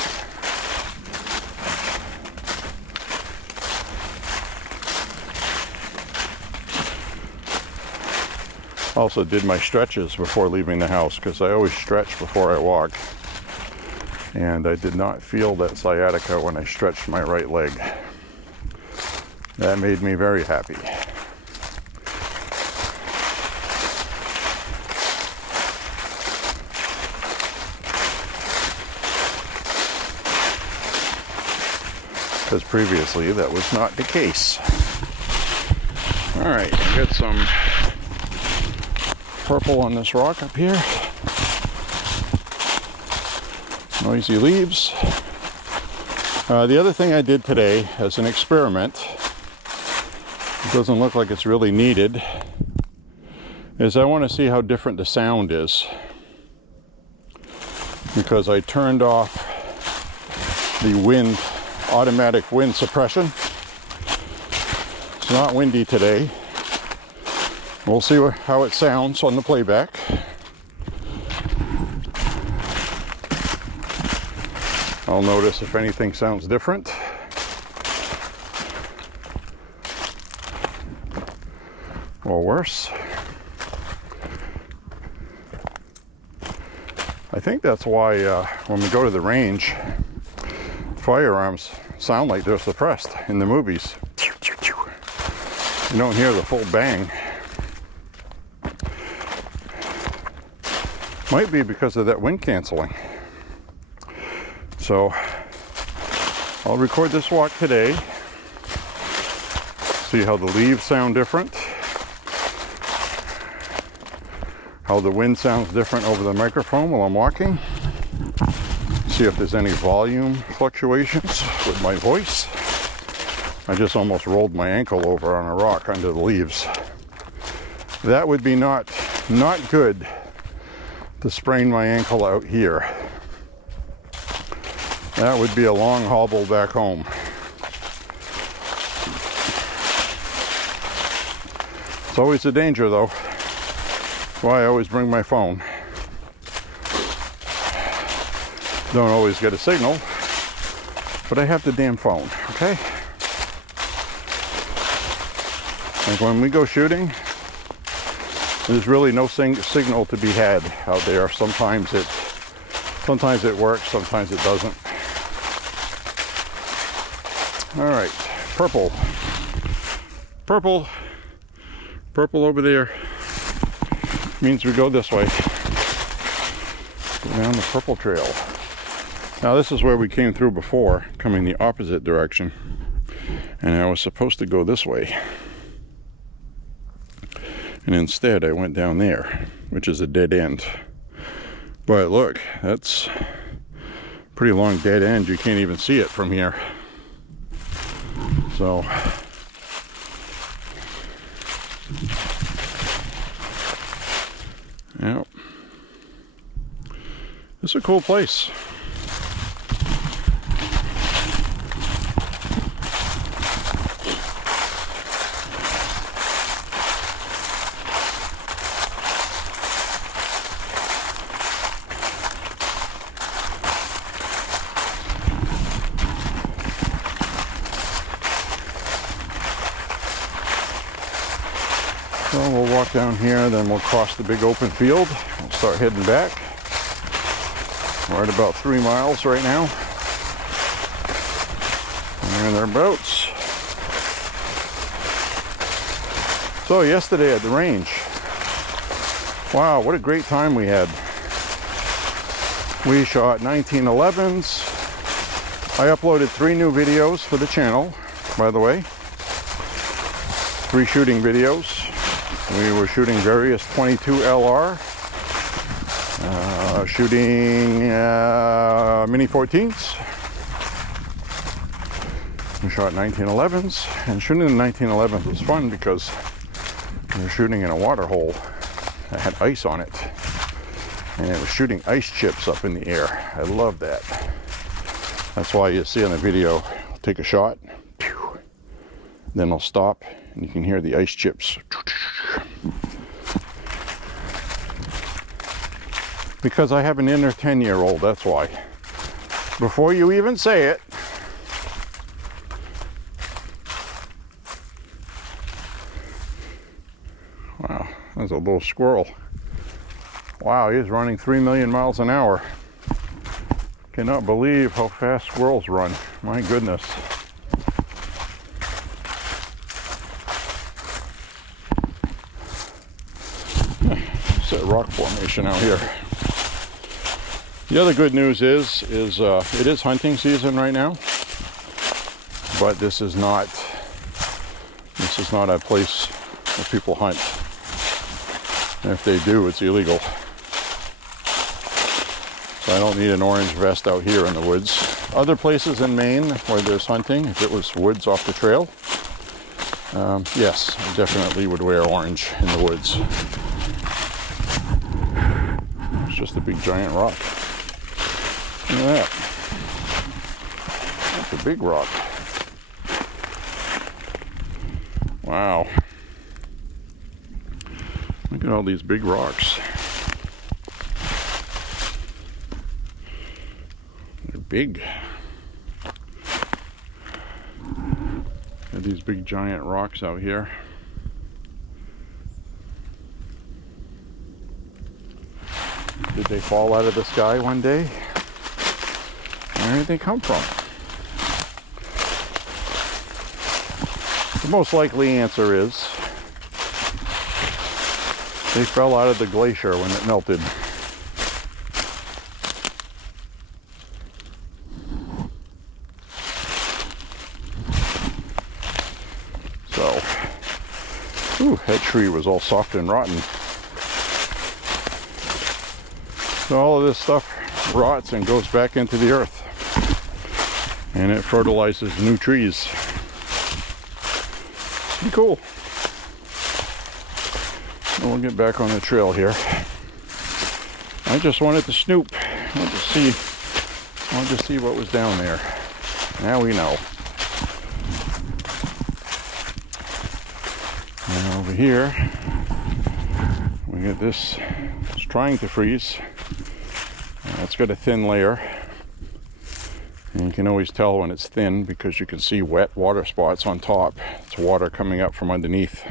Also did my stretches before leaving the house, because I always stretch before I walk, and I did not feel that sciatica when I stretched my right leg. That made me very happy. Because previously that was not the case. All right, got some purple on this rock up here. Noisy leaves. The other thing I did today as an experiment, it doesn't look like it's really needed, is I want to see how different the sound is. Because I turned off the automatic wind suppression. It's not windy today. We'll see how it sounds on the playback. I'll notice if anything sounds different. Or worse. I think that's why when we go to the range, firearms sound like they're suppressed in the movies. You don't hear the full bang. Might be because of that wind canceling. So I'll record this walk today, see how the leaves sound different, how the wind sounds different over the microphone while I'm walking, see if there's any volume fluctuations with my voice. I just almost rolled my ankle over on a rock under the leaves. That would be not good to sprain my ankle out here. That would be a long hobble back home. It's always a danger though. That's why I always bring my phone. Don't always get a signal, but I have the damn phone, okay? Like when we go shooting, there's really no signal to be had out there. Sometimes it works, sometimes it doesn't. All right, purple over there means we go this way. Go down the purple trail. Now this is where we came through before, coming the opposite direction, and I was supposed to go this way. And instead I went down there, which is a dead end. But look, that's a pretty long dead end. You can't even see it from here. So Yep. It's a cool place. So we'll walk down here, then we'll cross the big open field and start heading back. We're at about 3 miles right now. And thereabouts. So yesterday at the range, wow, what a great time we had. We shot 1911s. I uploaded 3 new videos for the channel, by the way. 3 shooting videos. We were shooting various 22 LR, shooting Mini 14s. We shot 1911s, and shooting the 1911s was fun because we were shooting in a water hole that had ice on it, and it was shooting ice chips up in the air. I love that. That's why you see in the video, I'll take a shot, then I'll stop, and you can hear the ice chips. Because I have an inner 10-year-old, that's why. Before you even say it. Wow, that's a little squirrel. Wow, he's running 3 million miles an hour. Cannot believe how fast squirrels run. My goodness. It's a rock formation out here. The other good news is it is hunting season right now, but this is not a place where people hunt. And if they do, it's illegal. So I don't need an orange vest out here in the woods. Other places in Maine where there's hunting, if it was woods off the trail, yes, I definitely would wear orange in the woods. It's just a big giant rock. Look at that. That's a big rock. Wow. Look at all these big rocks. They're big. Got these big giant rocks out here. Did they fall out of the sky one day? Where did they come from? The most likely answer is they fell out of the glacier when it melted. So, ooh, that tree was all soft and rotten. So all of this stuff rots and goes back into the earth, and it fertilizes new trees. Pretty cool. So we'll get back on the trail here. I just wanted to snoop. I'll just see what was down there. Now we know. And over here we get this. It's trying to freeze. It's got a thin layer, and you can always tell when it's thin because you can see wet water spots on top. It's water coming up from underneath.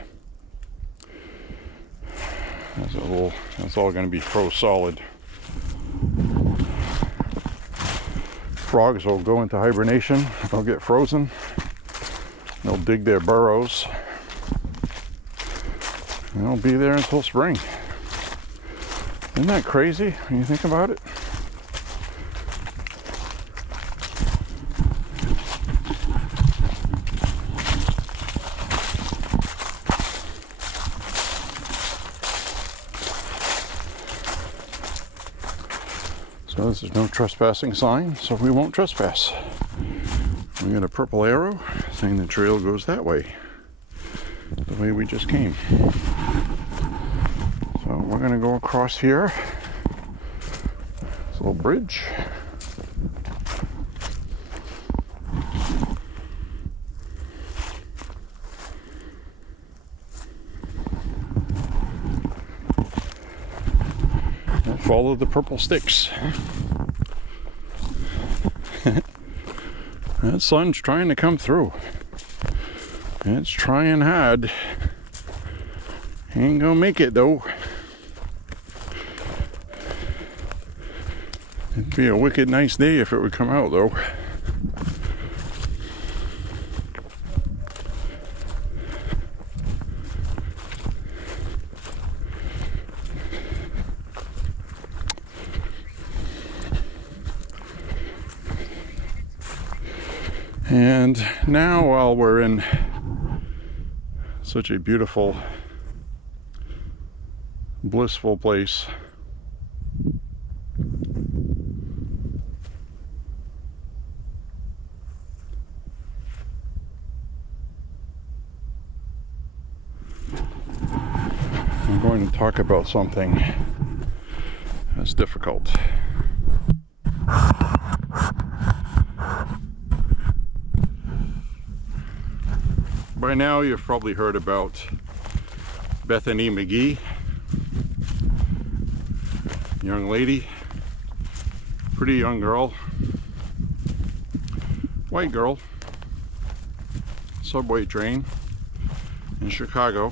That's all going to be froze solid. Frogs will go into hibernation. They'll get frozen. They'll dig their burrows. And they'll be there until spring. Isn't that crazy when you think about it? So this is no trespassing sign, so we won't trespass. We got a purple arrow saying the trail goes that way, the way we just came. So So we're going to go across here. This little bridge. And follow the purple sticks. That sun's trying to come through. It's trying hard. Ain't gonna make it though. It'd be a wicked nice day if it would come out though. And now, while we're in such a beautiful, blissful place, I'm going to talk about something that's difficult. By now you've probably heard about Bethany McGee, young lady, pretty young girl, white girl, subway train in Chicago,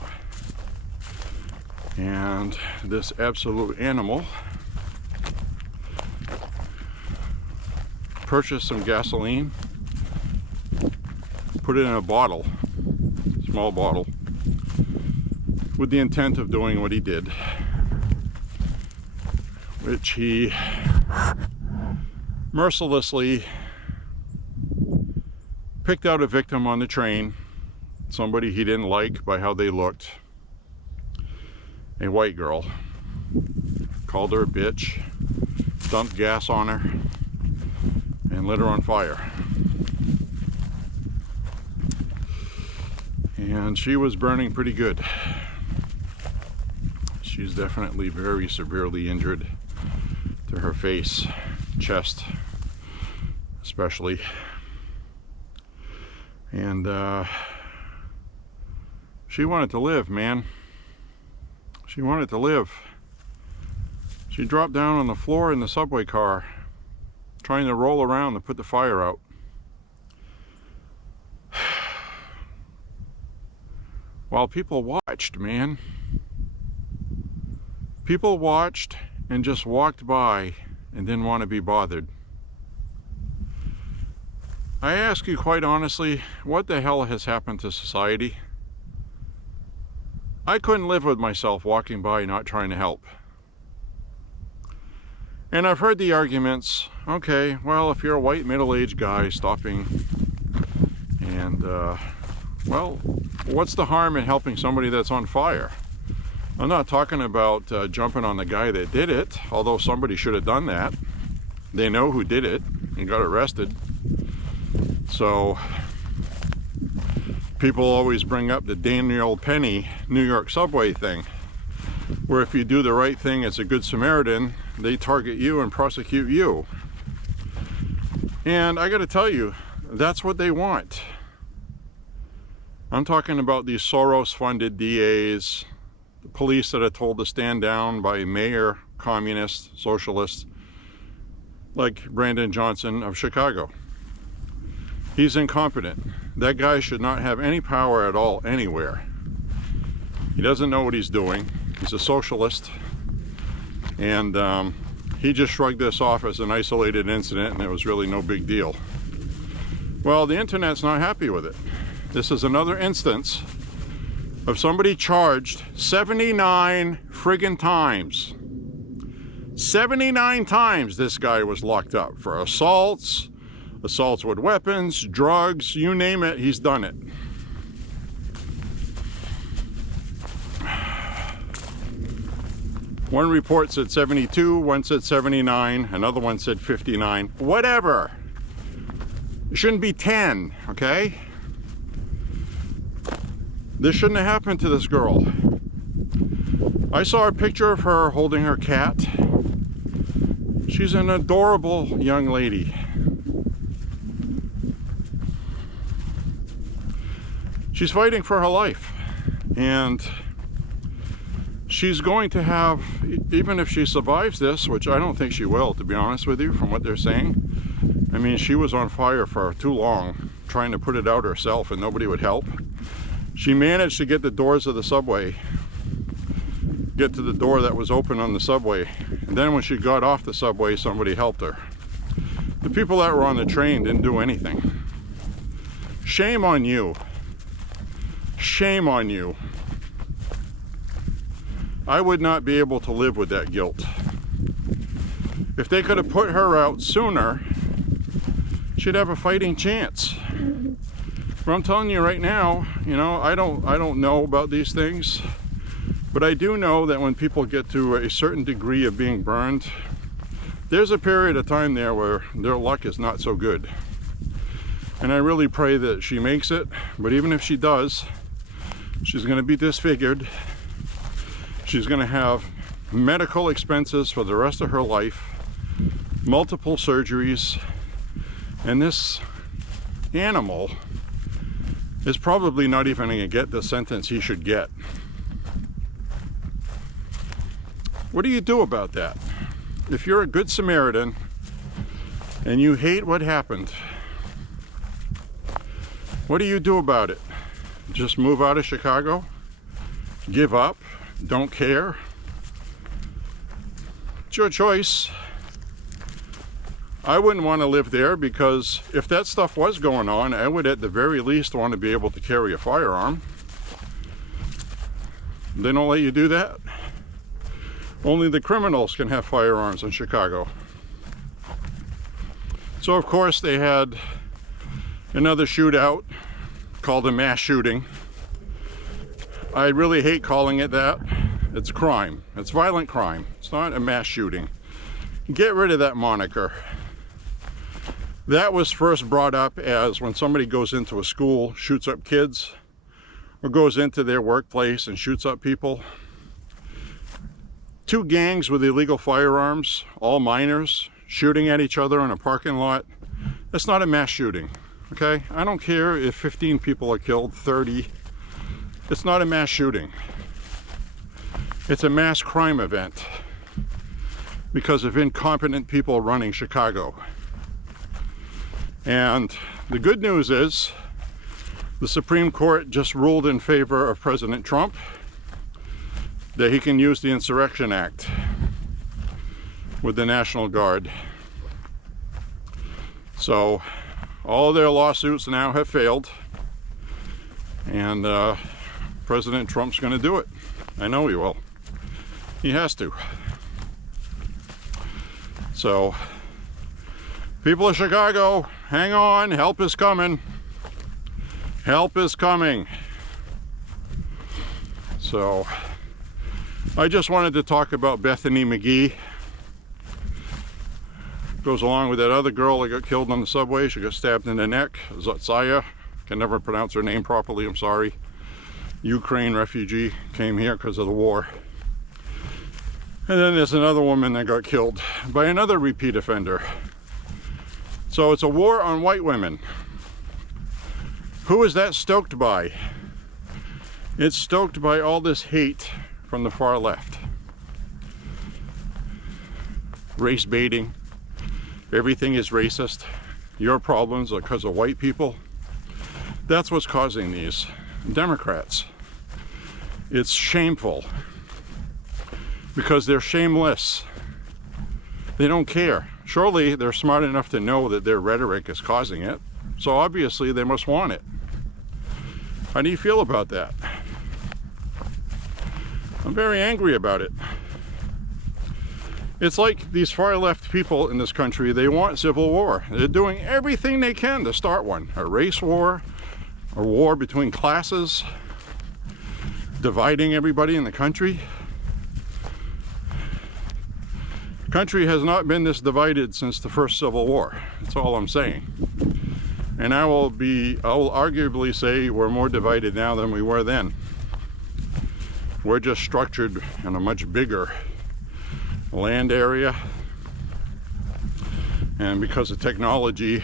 and this absolute animal purchased some gasoline, put it in a bottle, small bottle, with the intent of doing what he did, which he mercilessly picked out a victim on the train, somebody he didn't like by how they looked, a white girl, called her a bitch, dumped gas on her, and lit her on fire. And she was burning pretty good. She's definitely very severely injured to her face, chest especially. And she wanted to live, man. She wanted to live. She dropped down on the floor in the subway car, trying to roll around to put the fire out. While people watched, man. People watched and just walked by and didn't want to be bothered. I ask you quite honestly, what the hell has happened to society? I couldn't live with myself walking by not trying to help. And I've heard the arguments, okay, well, if you're a white middle-aged guy stopping and, well, what's the harm in helping somebody that's on fire? I'm not talking about jumping on the guy that did it, although somebody should have done that. They know who did it and got arrested. So people always bring up the Daniel Penny New York subway thing, where if you do the right thing as a good Samaritan, they target you and prosecute you. And I got to tell you, that's what they want. I'm talking about these Soros-funded DAs, the police that are told to stand down by mayor, communists, socialists, like Brandon Johnson of Chicago. He's incompetent. That guy should not have any power at all anywhere. He doesn't know what he's doing. He's a socialist. And he just shrugged this off as an isolated incident, and it was really no big deal. Well, the internet's not happy with it. This is another instance of somebody charged 79 friggin' times. 79 times this guy was locked up for assaults, assaults with weapons, drugs, you name it, he's done it. One report said 72, one said 79, another one said 59, whatever. It shouldn't be 10, okay? This shouldn't have happened to this girl. I saw a picture of her holding her cat. She's an adorable young lady. She's fighting for her life, and she's going to have, even if she survives this, which I don't think she will, to be honest with you, from what they're saying. I mean, she was on fire for too long, trying to put it out herself, and nobody would help. She managed to get the doors of the subway, get to the door that was open on the subway, and then when she got off the subway, somebody helped her. The people that were on the train didn't do anything. Shame on you. Shame on you. I would not be able to live with that guilt. If they could have put her out sooner, she'd have a fighting chance. But I'm telling you right now, you know, I don't know about these things, but I do know that when people get to a certain degree of being burned, there's a period of time there where their luck is not so good. And I really pray that she makes it, but even if she does, she's going to be disfigured. She's going to have medical expenses for the rest of her life, multiple surgeries, and this animal is probably not even going to get the sentence he should get. What do you do about that? If you're a good Samaritan and you hate what happened, what do you do about it? Just move out of Chicago? Give up? Don't care? It's your choice. I wouldn't want to live there, because if that stuff was going on, I would at the very least want to be able to carry a firearm. They don't let you do that. Only the criminals can have firearms in Chicago. So of course they had another shootout called a mass shooting. I really hate calling it that. It's crime. It's violent crime. It's not a mass shooting. Get rid of that moniker. That was first brought up as when somebody goes into a school, shoots up kids, or goes into their workplace and shoots up people. Two gangs with illegal firearms, all minors, shooting at each other in a parking lot. That's not a mass shooting, okay? I don't care if 15 people are killed, 30. It's not a mass shooting. It's a mass crime event because of incompetent people running Chicago. And the good news is the Supreme Court just ruled in favor of President Trump that he can use the Insurrection Act with the National Guard. So all their lawsuits now have failed, and President Trump's going to do it. I know he will. He has to. So people of Chicago, hang on, help is coming. Help is coming. So I just wanted to talk about Bethany McGee. Goes along with that other girl that got killed on the subway. She got stabbed in the neck. Zatsaya, can never pronounce her name properly, I'm sorry. Ukraine refugee, came here because of the war. And then there's another woman that got killed by another repeat offender. So it's a war on white women. Who is that stoked by? It's stoked by all this hate from the far left. Race baiting. Everything is racist. Your problems are because of white people. That's what's causing these. Democrats. It's shameful because they're shameless. They don't care. Surely they're smart enough to know that their rhetoric is causing it, so obviously they must want it. How do you feel about that? I'm very angry about it. It's like these far left people in this country, they want civil war. They're doing everything they can to start one. A race war, a war between classes, dividing everybody in the country. The country has not been this divided since the first Civil War. That's all I'm saying. And I will arguably say we're more divided now than we were then. we're just structured in a much bigger land area, and because of technology,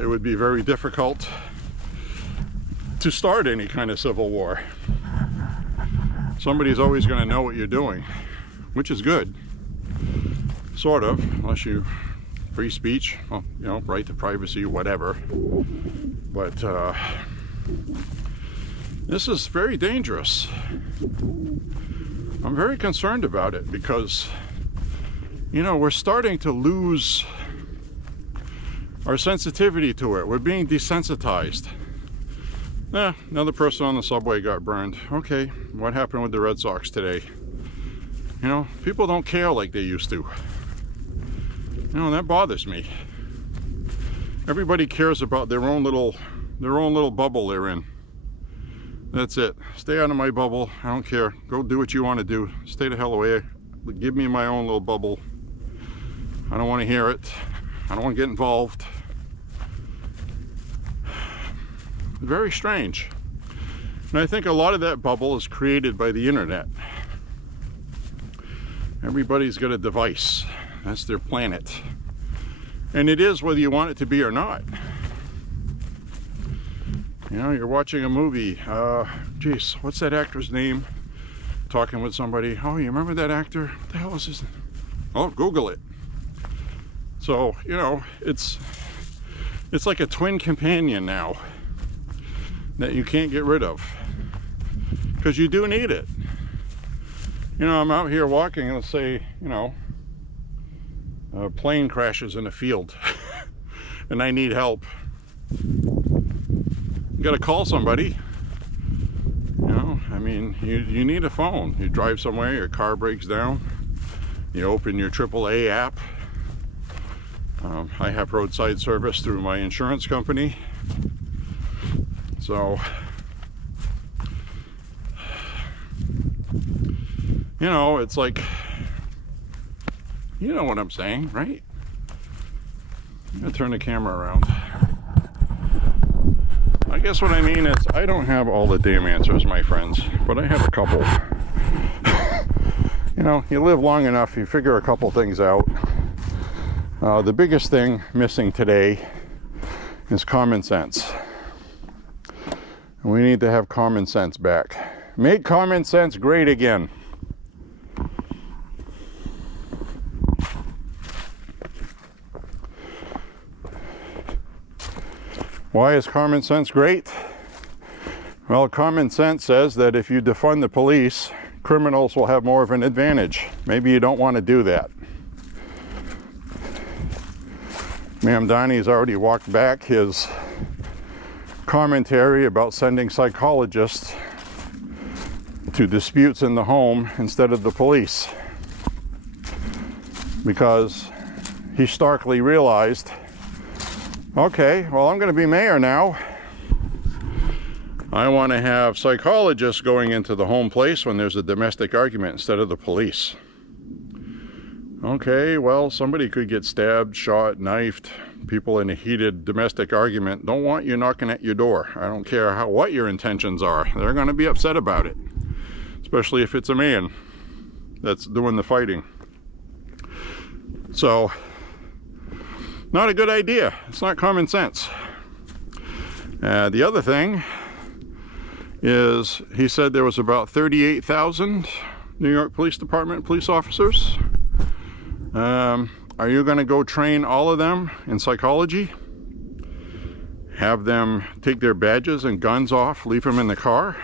it would be very difficult to start any kind of civil war. Somebody's always going to know what you're doing, which is good, sort of, unless you free speech, well, you know, right to privacy, whatever. But this is very dangerous. I'm very concerned about it because, you know, we're starting to lose our sensitivity to it. We're being desensitized. Another person on the subway got burned. Okay, what happened with the Red Sox today? You know, people don't care like they used to. You know, that bothers me. Everybody cares about their own little bubble they're in. That's it. Stay out of my bubble. I don't care. Go do what you want to do. Stay the hell away. Give me my own little bubble. I don't want to hear it. I don't want to get involved. Very strange. And I think a lot of that bubble is created by the internet. Everybody's got a device. That's their planet. And it is whether you want it to be or not. You know, you're watching a movie. Geez, what's that actor's name? Talking with somebody. Oh, you remember that actor? What the hell is his name? Oh, Google it. So, you know, it's like a twin companion now that you can't get rid of. Because you do need it. You know, I'm out here walking and let's say, you know, a plane crashes in a field and I need help. You gotta call somebody. You know, I mean, you need a phone. You drive somewhere, your car breaks down, you open your AAA app. I have roadside service through my insurance company. So, you know, it's like, you know what I'm saying, right? I'm gonna turn the camera around. I guess what I mean is I don't have all the damn answers, my friends, but I have a couple. You know, you live long enough, you figure a couple things out. The biggest thing missing today is common sense. And we need to have common sense back. Make common sense great again. Why is common sense great? Well, common sense says that if you defund the police, criminals will have more of an advantage. Maybe you don't want to do that. Mamdani's already walked back his commentary about sending psychologists to disputes in the home instead of the police, because he starkly realized, okay, well, I'm going to be mayor now. I want to have psychologists going into the home place when there's a domestic argument instead of the police. Okay, well, somebody could get stabbed, shot, knifed. People in a heated domestic argument don't want you knocking at your door. I don't care what your intentions are. They're going to be upset about it, especially if it's a man that's doing the fighting. So, not a good idea. It's not common sense. The other thing is, he said there was about 38,000 New York Police Department police officers. Are you going to go train all of them in psychology? Have them take their badges and guns off, leave them in the car?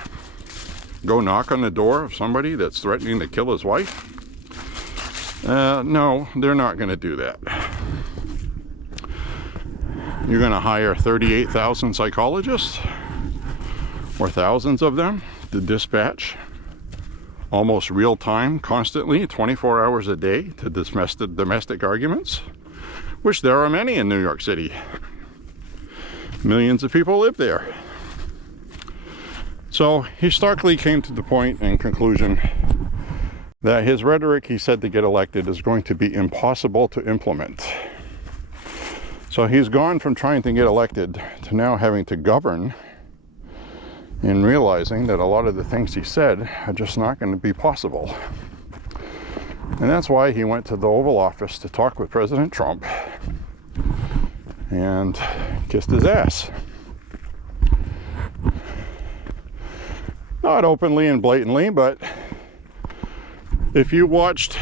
Go knock on the door of somebody that's threatening to kill his wife? No, they're not going to do that. You're going to hire 38,000 psychologists, or thousands of them, to dispatch almost real time, constantly, 24 hours a day, to domestic arguments, which there are many in New York City. Millions of people live there. So he starkly came to the point and conclusion that his rhetoric he said to get elected is going to be impossible to implement. So he's gone from trying to get elected to now having to govern and realizing that a lot of the things he said are just not going to be possible. And that's why he went to the Oval Office to talk with President Trump and kissed his ass. Not openly and blatantly, but if you watched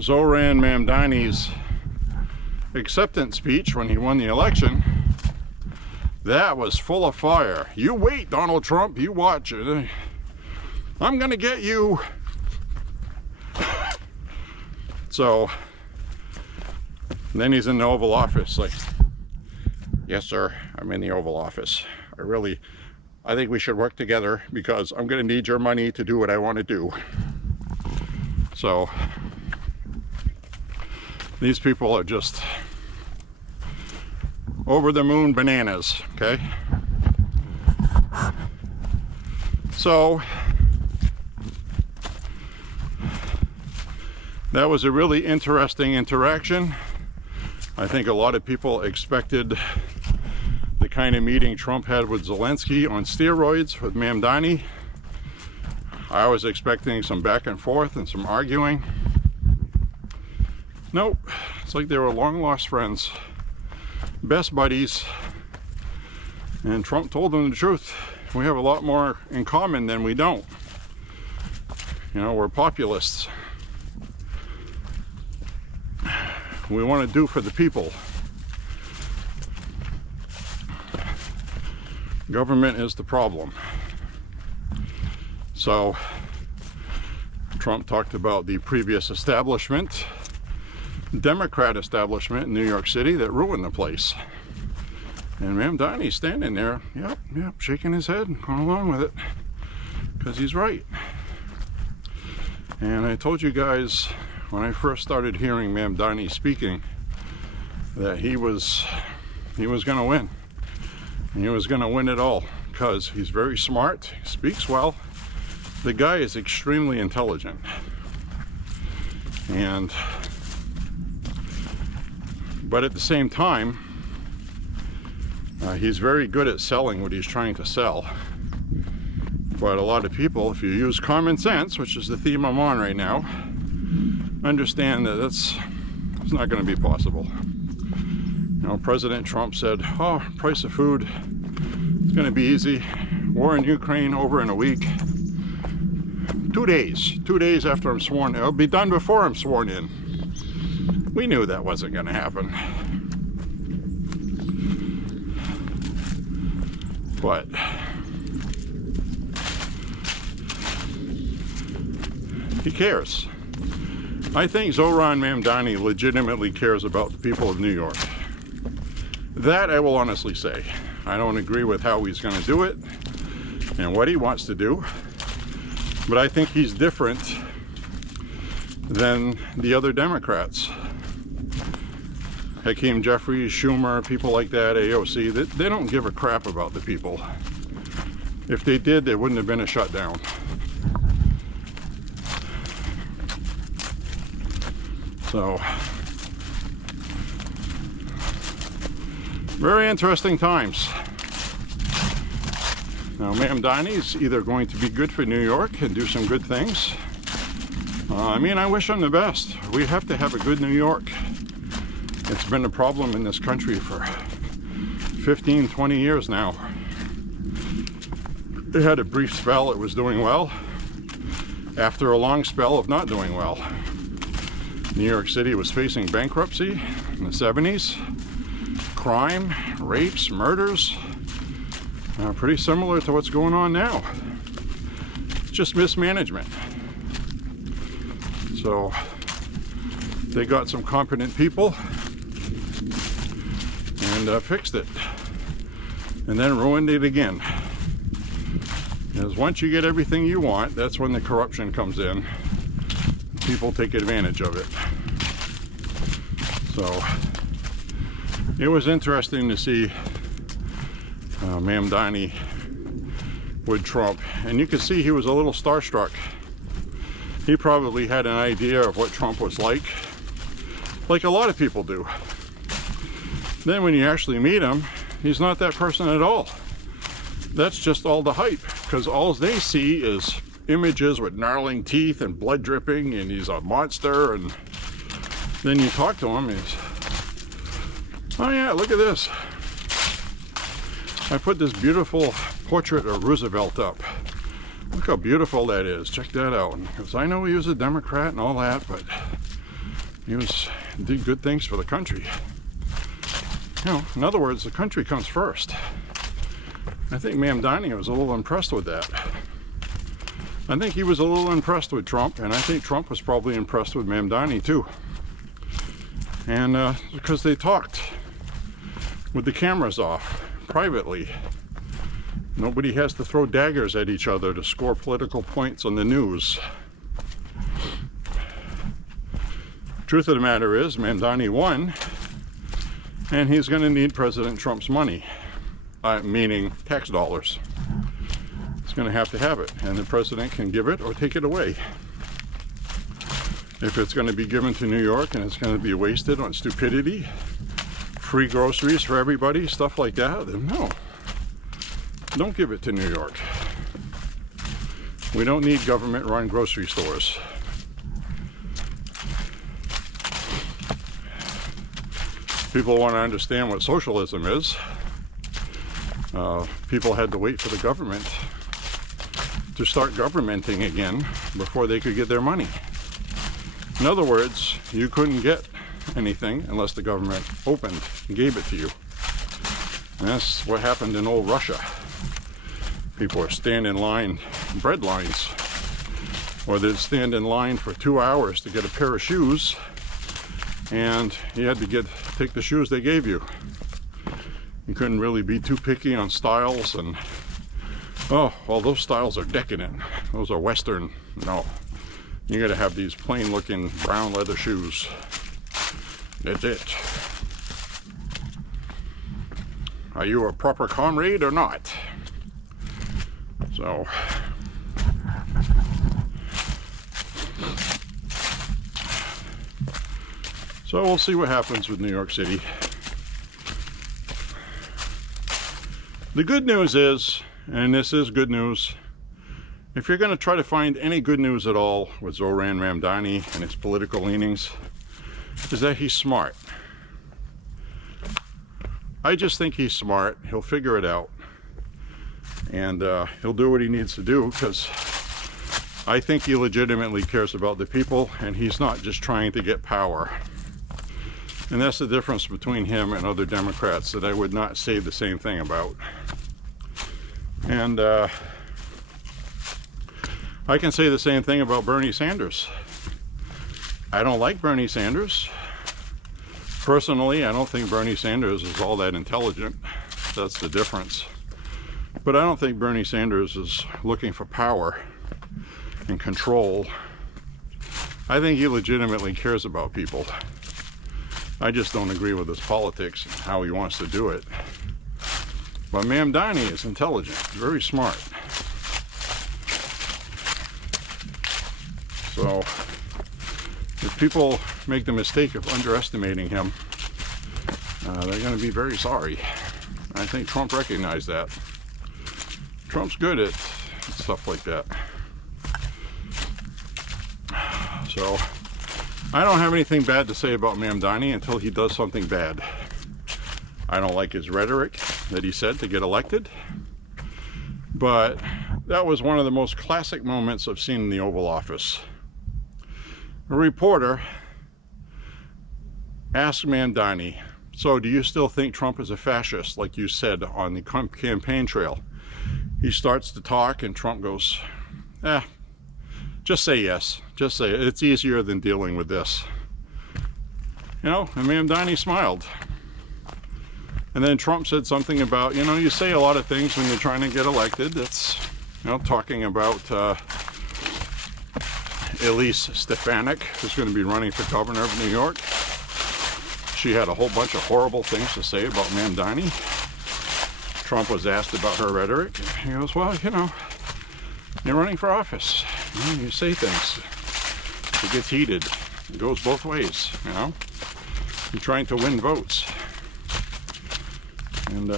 Zoran Mamdani's acceptance speech when he won the election, that was full of fire. You wait, Donald Trump, you watch it. I'm gonna get you. So then he's in the Oval Office like, yes sir, I'm in the Oval Office. I think we should work together because I'm gonna need your money to do what I want to do. So these people are just over the moon bananas, okay? So that was a really interesting interaction. I think a lot of people expected the kind of meeting Trump had with Zelensky on steroids with Mamdani. I was expecting some back and forth and some arguing. Nope, it's like they were long lost friends, best buddies, and Trump told them the truth. We have a lot more in common than we don't. You know, we're populists. We want to do for the people. Government is the problem. So Trump talked about the previous establishment, Democrat establishment in New York City that ruined the place. And Mamdani's standing there, yep, shaking his head and going along with it because he's right. And I told you guys when I first started hearing Mamdani speaking that he was going to win. And he was going to win it all because he's very smart, he speaks well. The guy is extremely intelligent. But at the same time, he's very good at selling what he's trying to sell. But a lot of people, if you use common sense, which is the theme I'm on right now, understand that it's not going to be possible. You know, President Trump said, oh, price of food, it's going to be easy. War in Ukraine over in a week. 2 days after I'm sworn in. It'll be done before I'm sworn in. We knew that wasn't going to happen. But he cares. I think Zoran Mamdani legitimately cares about the people of New York. That I will honestly say. I don't agree with how he's going to do it and what he wants to do, but I think he's different than the other Democrats. Hakeem Jeffries, Schumer, people like that, AOC, they don't give a crap about the people. If they did, there wouldn't have been a shutdown. So, very interesting times. Now, Mamdani's either going to be good for New York and do some good things. I mean, I wish him the best. We have to have a good New York. It's been a problem in this country for 15, 20 years now. It had a brief spell, it was doing well. After a long spell of not doing well. New York City was facing bankruptcy in the 70s. Crime, rapes, murders. Pretty similar to what's going on now. It's just mismanagement. So they got some competent people and fixed it, and then ruined it again. Because once you get everything you want, that's when the corruption comes in. People take advantage of it. So it was interesting to see Mamdani with Trump, and you could see he was a little starstruck. He probably had an idea of what Trump was like a lot of people do. Then when you actually meet him, he's not that person at all. That's just all the hype, because all they see is images with gnarling teeth and blood dripping, and he's a monster. And then you talk to him, he's, oh yeah, look at this. I put this beautiful portrait of Roosevelt up. Look how beautiful that is. Check that out. Because I know he was a Democrat and all that, but he did good things for the country. You know, in other words, the country comes first. I think Mamdani was a little impressed with that. I think he was a little impressed with Trump, and I think Trump was probably impressed with Mamdani too. And because they talked with the cameras off, privately. Nobody has to throw daggers at each other to score political points on the news. Truth of the matter is, Mamdani won, and he's going to need President Trump's money, meaning tax dollars. He's going to have it, and the president can give it or take it away. If it's going to be given to New York and it's going to be wasted on stupidity, free groceries for everybody, stuff like that, then no. Don't give it to New York. We don't need government-run grocery stores. People want to understand what socialism is. People had to wait for the government to start governmenting again before they could get their money. In other words, you couldn't get anything unless the government opened and gave it to you. And that's what happened in old Russia. People are standing in line, bread lines, or they'd stand in line for 2 hours to get a pair of shoes, and you had to take the shoes they gave you. You couldn't really be too picky on styles, and oh, well, those styles are decadent. Those are Western. No, you got to have these plain-looking brown leather shoes. That's it. Are you a proper comrade or not? So we'll see what happens with New York City. The good news is, and this is good news, if you're going to try to find any good news at all with Zoran Mamdani and his political leanings, is that he's smart. I just think he's smart. He'll figure it out. And he'll do what he needs to do, because I think he legitimately cares about the people, and he's not just trying to get power. And that's the difference between him and other Democrats that I would not say the same thing about. And I can say the same thing about Bernie Sanders. I don't like Bernie Sanders. Personally, I don't think Bernie Sanders is all that intelligent. That's the difference. But I don't think Bernie Sanders is looking for power and control. I think he legitimately cares about people. I just don't agree with his politics and how he wants to do it. But Mamdani is intelligent, very smart. So if people make the mistake of underestimating him, they're going to be very sorry. I think Trump recognized that. Trump's good at stuff like that. So I don't have anything bad to say about Mamdani until he does something bad. I don't like his rhetoric that he said to get elected, but that was one of the most classic moments I've seen in the Oval Office. A reporter asked Mamdani, so do you still think Trump is a fascist, like you said on the campaign trail? He starts to talk and Trump goes, just say yes. Just say it. It's easier than dealing with this. You know, and Mamdani smiled. And then Trump said something about, you know, you say a lot of things when you're trying to get elected. It's, you know, talking about Elise Stefanik, who's going to be running for governor of New York. She had a whole bunch of horrible things to say about Mamdani. Trump was asked about her rhetoric. He goes, well, you know, you're running for office. You say things. It gets heated. It goes both ways, you know. You're trying to win votes. And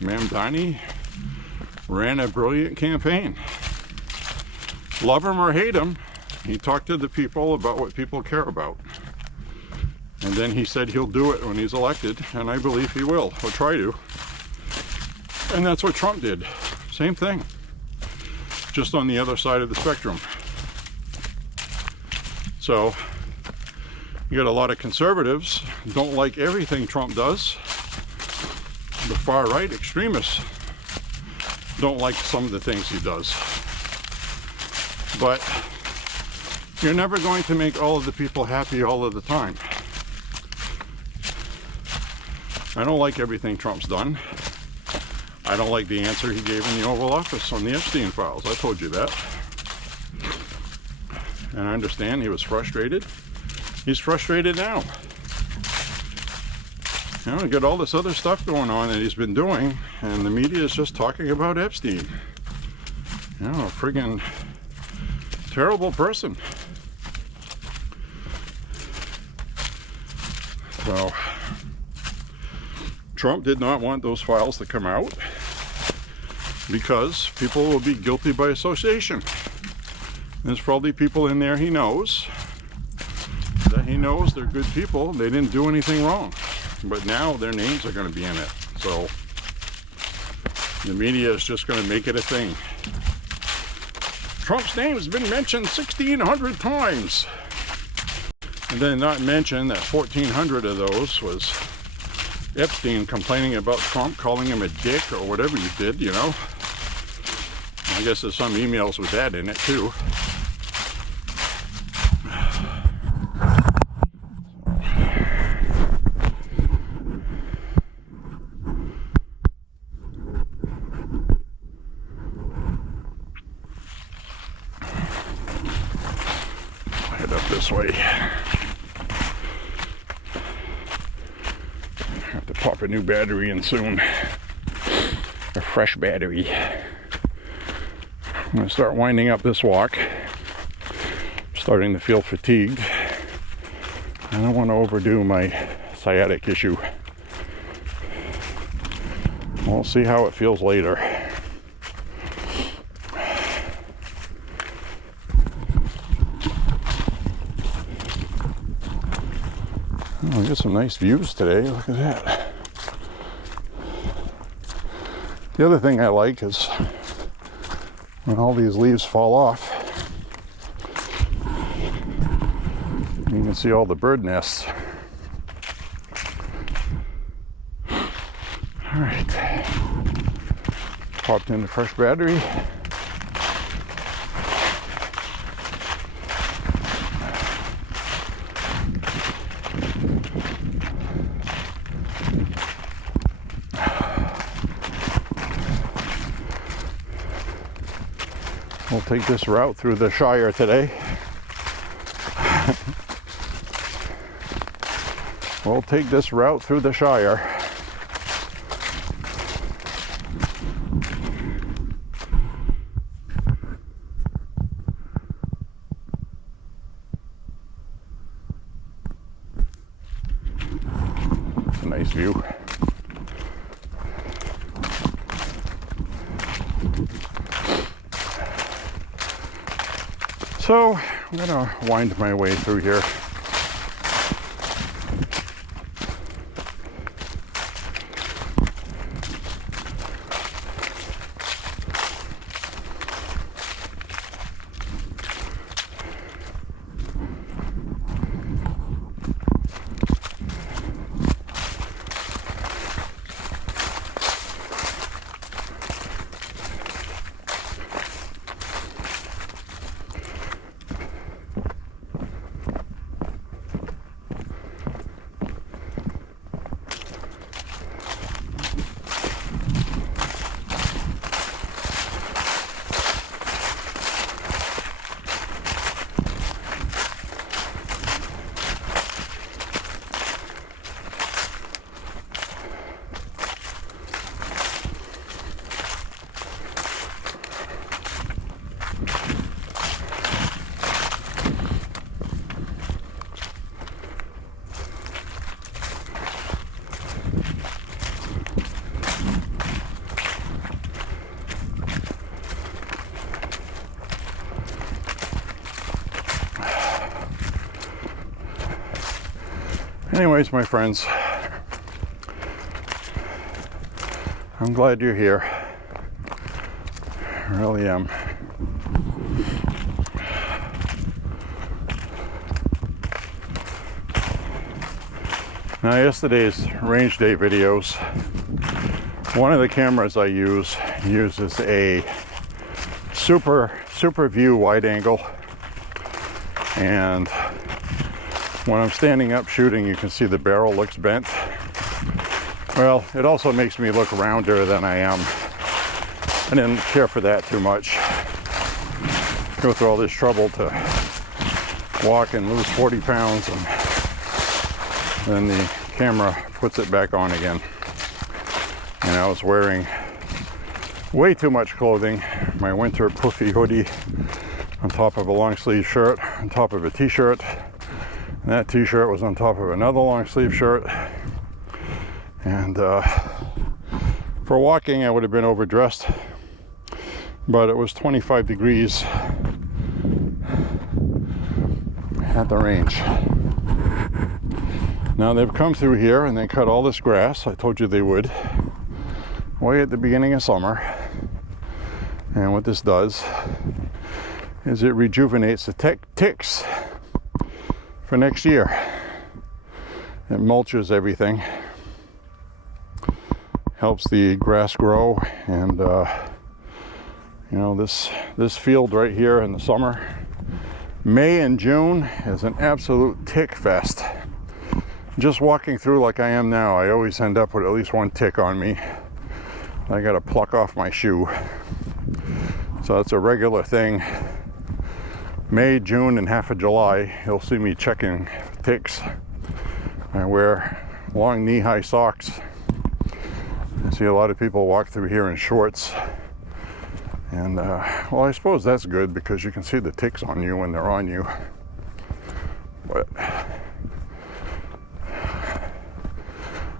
Mamdani ran a brilliant campaign. Love him or hate him, he talked to the people about what people care about. And then he said he'll do it when he's elected, and I believe he will, or try to. And that's what Trump did. Same thing. Just on the other side of the spectrum. So, you got a lot of conservatives don't like everything Trump does. The far right extremists don't like some of the things he does. But you're never going to make all of the people happy all of the time. I don't like everything Trump's done. I don't like the answer he gave in the Oval Office on the Epstein files. I told you that. And I understand he was frustrated. He's frustrated now. You know, you got all this other stuff going on that he's been doing, and the media is just talking about Epstein. You know, a friggin' terrible person. So, Trump did not want those files to come out because people will be guilty by association. There's probably people in there he knows that he knows they're good people. They didn't do anything wrong. But now their names are going to be in it. So the media is just going to make it a thing. Trump's name has been mentioned 1,600 times. And then not mention that 1,400 of those was Epstein complaining about Trump, calling him a dick or whatever he did, you know. I guess there's some emails with that in it too. Head up this way. Have to pop a new battery in soon. A fresh battery. I'm going to start winding up this walk. I'm starting to feel fatigued. I don't want to overdo my sciatic issue. We'll see how it feels later. Oh, we got some nice views today. Look at that. The other thing I like is when all these leaves fall off, you can see all the bird nests. All right. Popped in the fresh battery. We'll take this route through the Shire today. We'll take this route through the Shire. It's a nice view. So I'm gonna wind my way through here. Anyways, my friends, I'm glad you're here. I really am. Now, yesterday's range day videos, one of the cameras I use uses a super view wide angle, and when I'm standing up shooting, you can see the barrel looks bent. Well, it also makes me look rounder than I am. I didn't care for that too much. Go through all this trouble to walk and lose 40 pounds, and then the camera puts it back on again. And I was wearing way too much clothing. My winter puffy hoodie on top of a long sleeve shirt, on top of a t-shirt. And that t-shirt was on top of another long sleeve shirt. And for walking, I would have been overdressed, but it was 25 degrees at the range. Now they've come through here and they cut all this grass. I told you they would, way at the beginning of summer. And what this does is it rejuvenates the ticks for next year. It mulches everything, helps the grass grow, and you know, this field right here in the summer, May and June, is an absolute tick fest. Just walking through like I am now, I always end up with at least one tick on me. I gotta pluck off my shoe. So that's a regular thing. May, June, and half of July, you'll see me checking ticks. I wear long knee-high socks. I see a lot of people walk through here in shorts. And, well, I suppose that's good because you can see the ticks on you when they're on you. But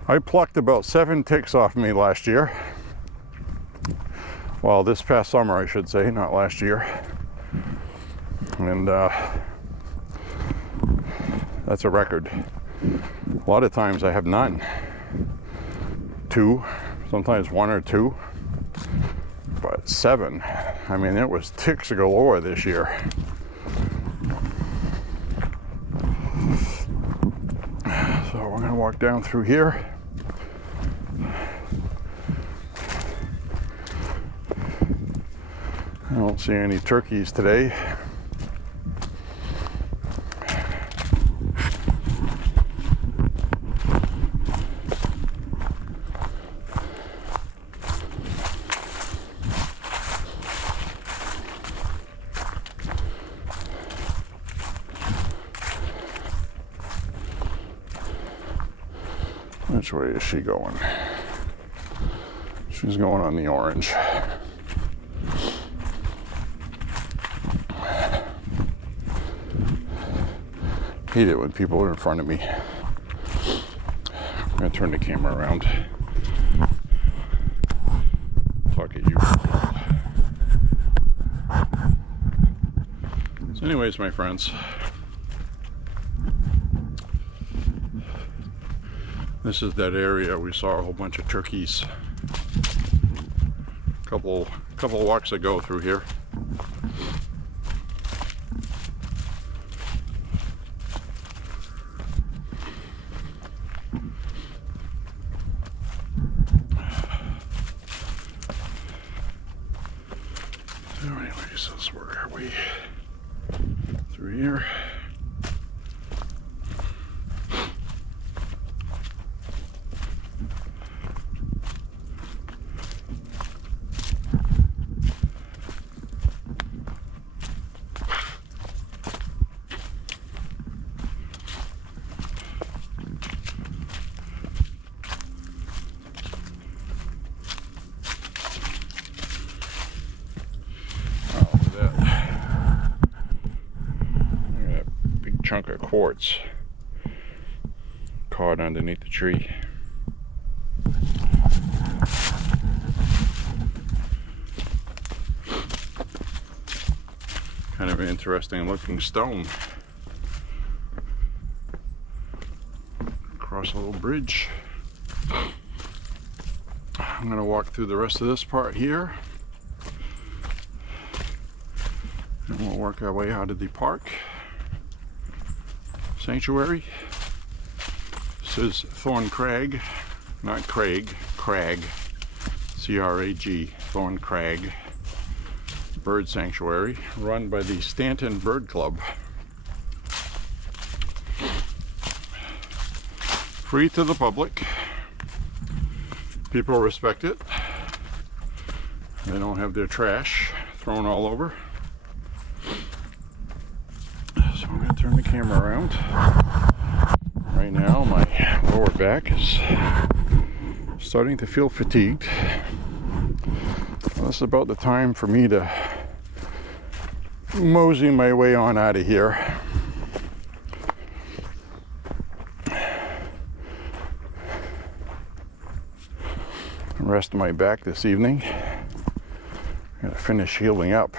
I plucked about 7 ticks off me last year. Well, this past summer, I should say, not last year. And that's a record. A lot of times I have none. 2, sometimes 1 or 2. But 7, I mean, it was ticks galore this year. So we're gonna walk down through here. I don't see any turkeys today. Which way is she going? She's going on the orange. Hate it when people are in front of me. I'm gonna turn the camera around. Talk at you. So anyways, my friends, this is that area we saw a whole bunch of turkeys a couple walks ago through here. So anyways, that's where are we? Through here. Chunk of quartz caught underneath the tree. Kind of an interesting looking stone. across a little bridge. I'm going to walk through the rest of this part here. And we'll work our way out of the park. Sanctuary. This is Thorn Crag, not Craig, Crag. C-R-A-G, Thorn Crag Bird Sanctuary, run by the Stanton Bird Club. Free to the public. People respect it. They don't have their trash thrown all over. So I'm going to turn the camera around. Right now my lower back is starting to feel fatigued. Well, this is about the time for me to mosey my way on out of here. Rest of my back this evening. I'm gonna finish healing up.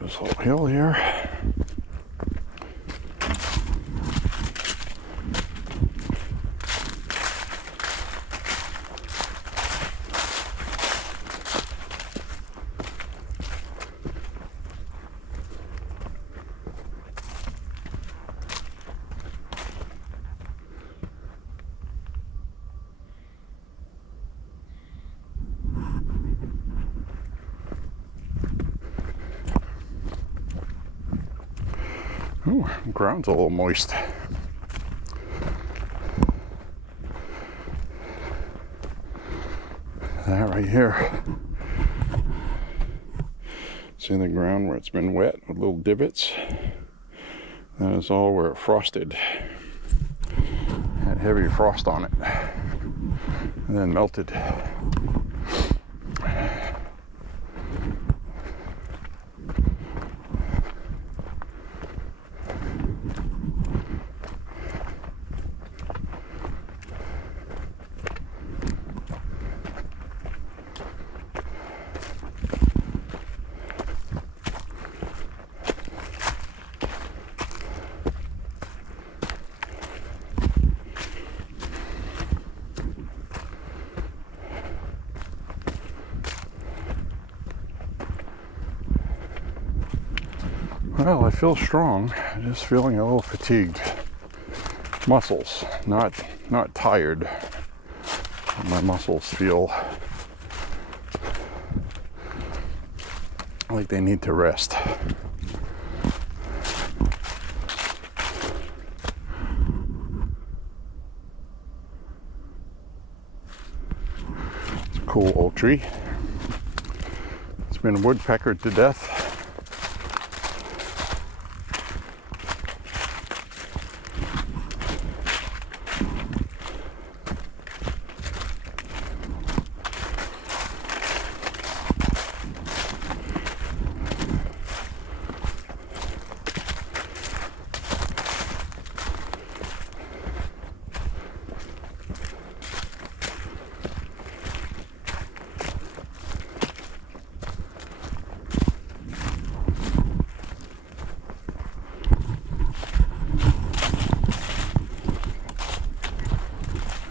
This whole hill here. Ooh, the ground's a little moist. That right here. See the ground where it's been wet with little divots? That is all where it frosted. Had heavy frost on it. And then melted. Well, I feel strong, just feeling a little fatigued. Muscles, not tired. My muscles feel like they need to rest. It's a cool old tree. It's been woodpeckered to death.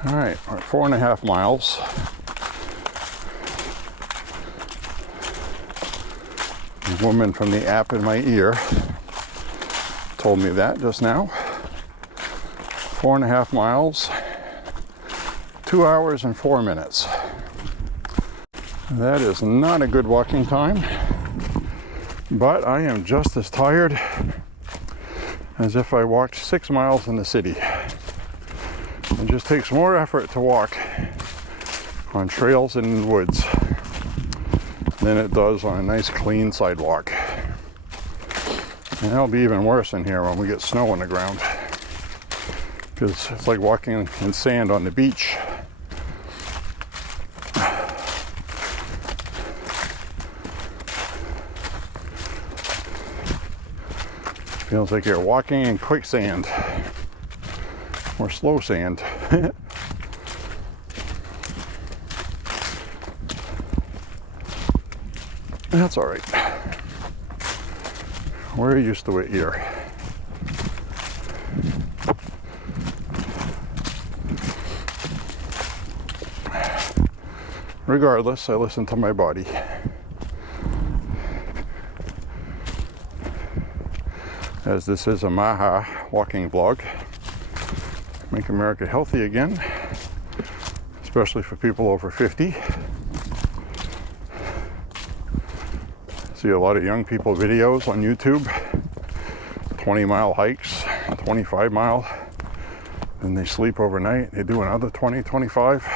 All right, we're at 4.5 miles. The woman from the app in my ear told me that just now. 4.5 miles, 2 hours and 4 minutes. That is not a good walking time, but I am just as tired as if I walked 6 miles in the city. It just takes more effort to walk on trails and in woods than it does on a nice clean sidewalk. And it'll be even worse in here when we get snow on the ground. because it's like walking in sand on the beach. Feels like you're walking in quicksand or slow sand. That's all right. We're used to it here. Regardless, I listen to my body. As this is a Maha walking vlog. Make America healthy again, especially for people over 50. See a lot of young people videos on YouTube, 20-mile hikes, 25-mile, then they sleep overnight, they do another 20, 25.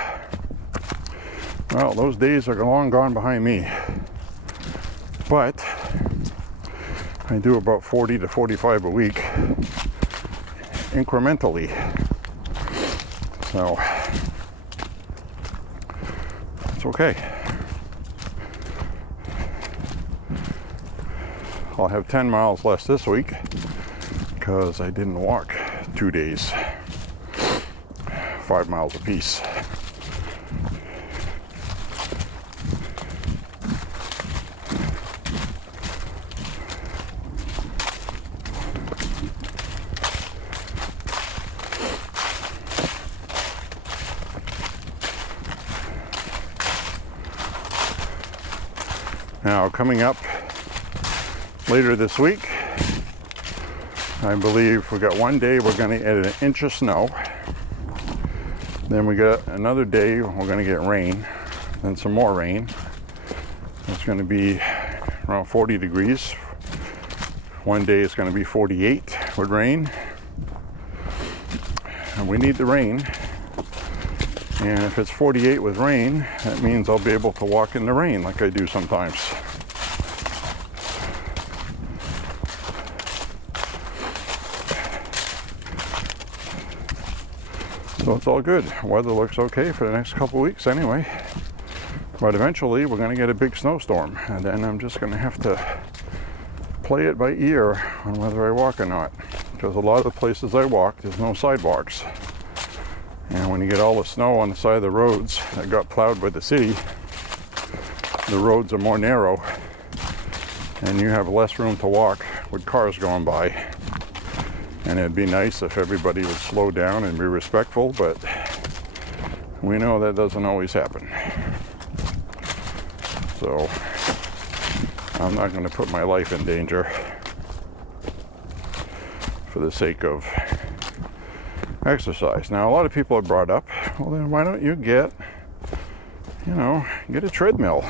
Well, those days are long gone behind me, but I do about 40 to 45 a week, incrementally. So, it's okay. I'll have 10 miles less this week because I didn't walk 2 days, 5 miles apiece. Now, coming up later this week, I believe we got one day we're going to get an inch of snow. Then we got another day we're going to get rain, then some more rain. It's going to be around 40 degrees. One day it's going to be 48 with rain. And we need the rain. And if it's 48 with rain, that means I'll be able to walk in the rain like I do sometimes. So it's all good. Weather looks okay for the next couple weeks anyway. But eventually we're going to get a big snowstorm. And then I'm just going to have to play it by ear on whether I walk or not. Because a lot of the places I walk, there's no sidewalks. And when you get all the snow on the side of the roads that got plowed by the city, the roads are more narrow and you have less room to walk with cars going by. And it'd be nice if everybody would slow down and be respectful, but we know that doesn't always happen. So I'm not going to put my life in danger for the sake of exercise. Now, a lot of people have brought up, well, then why don't you get a treadmill?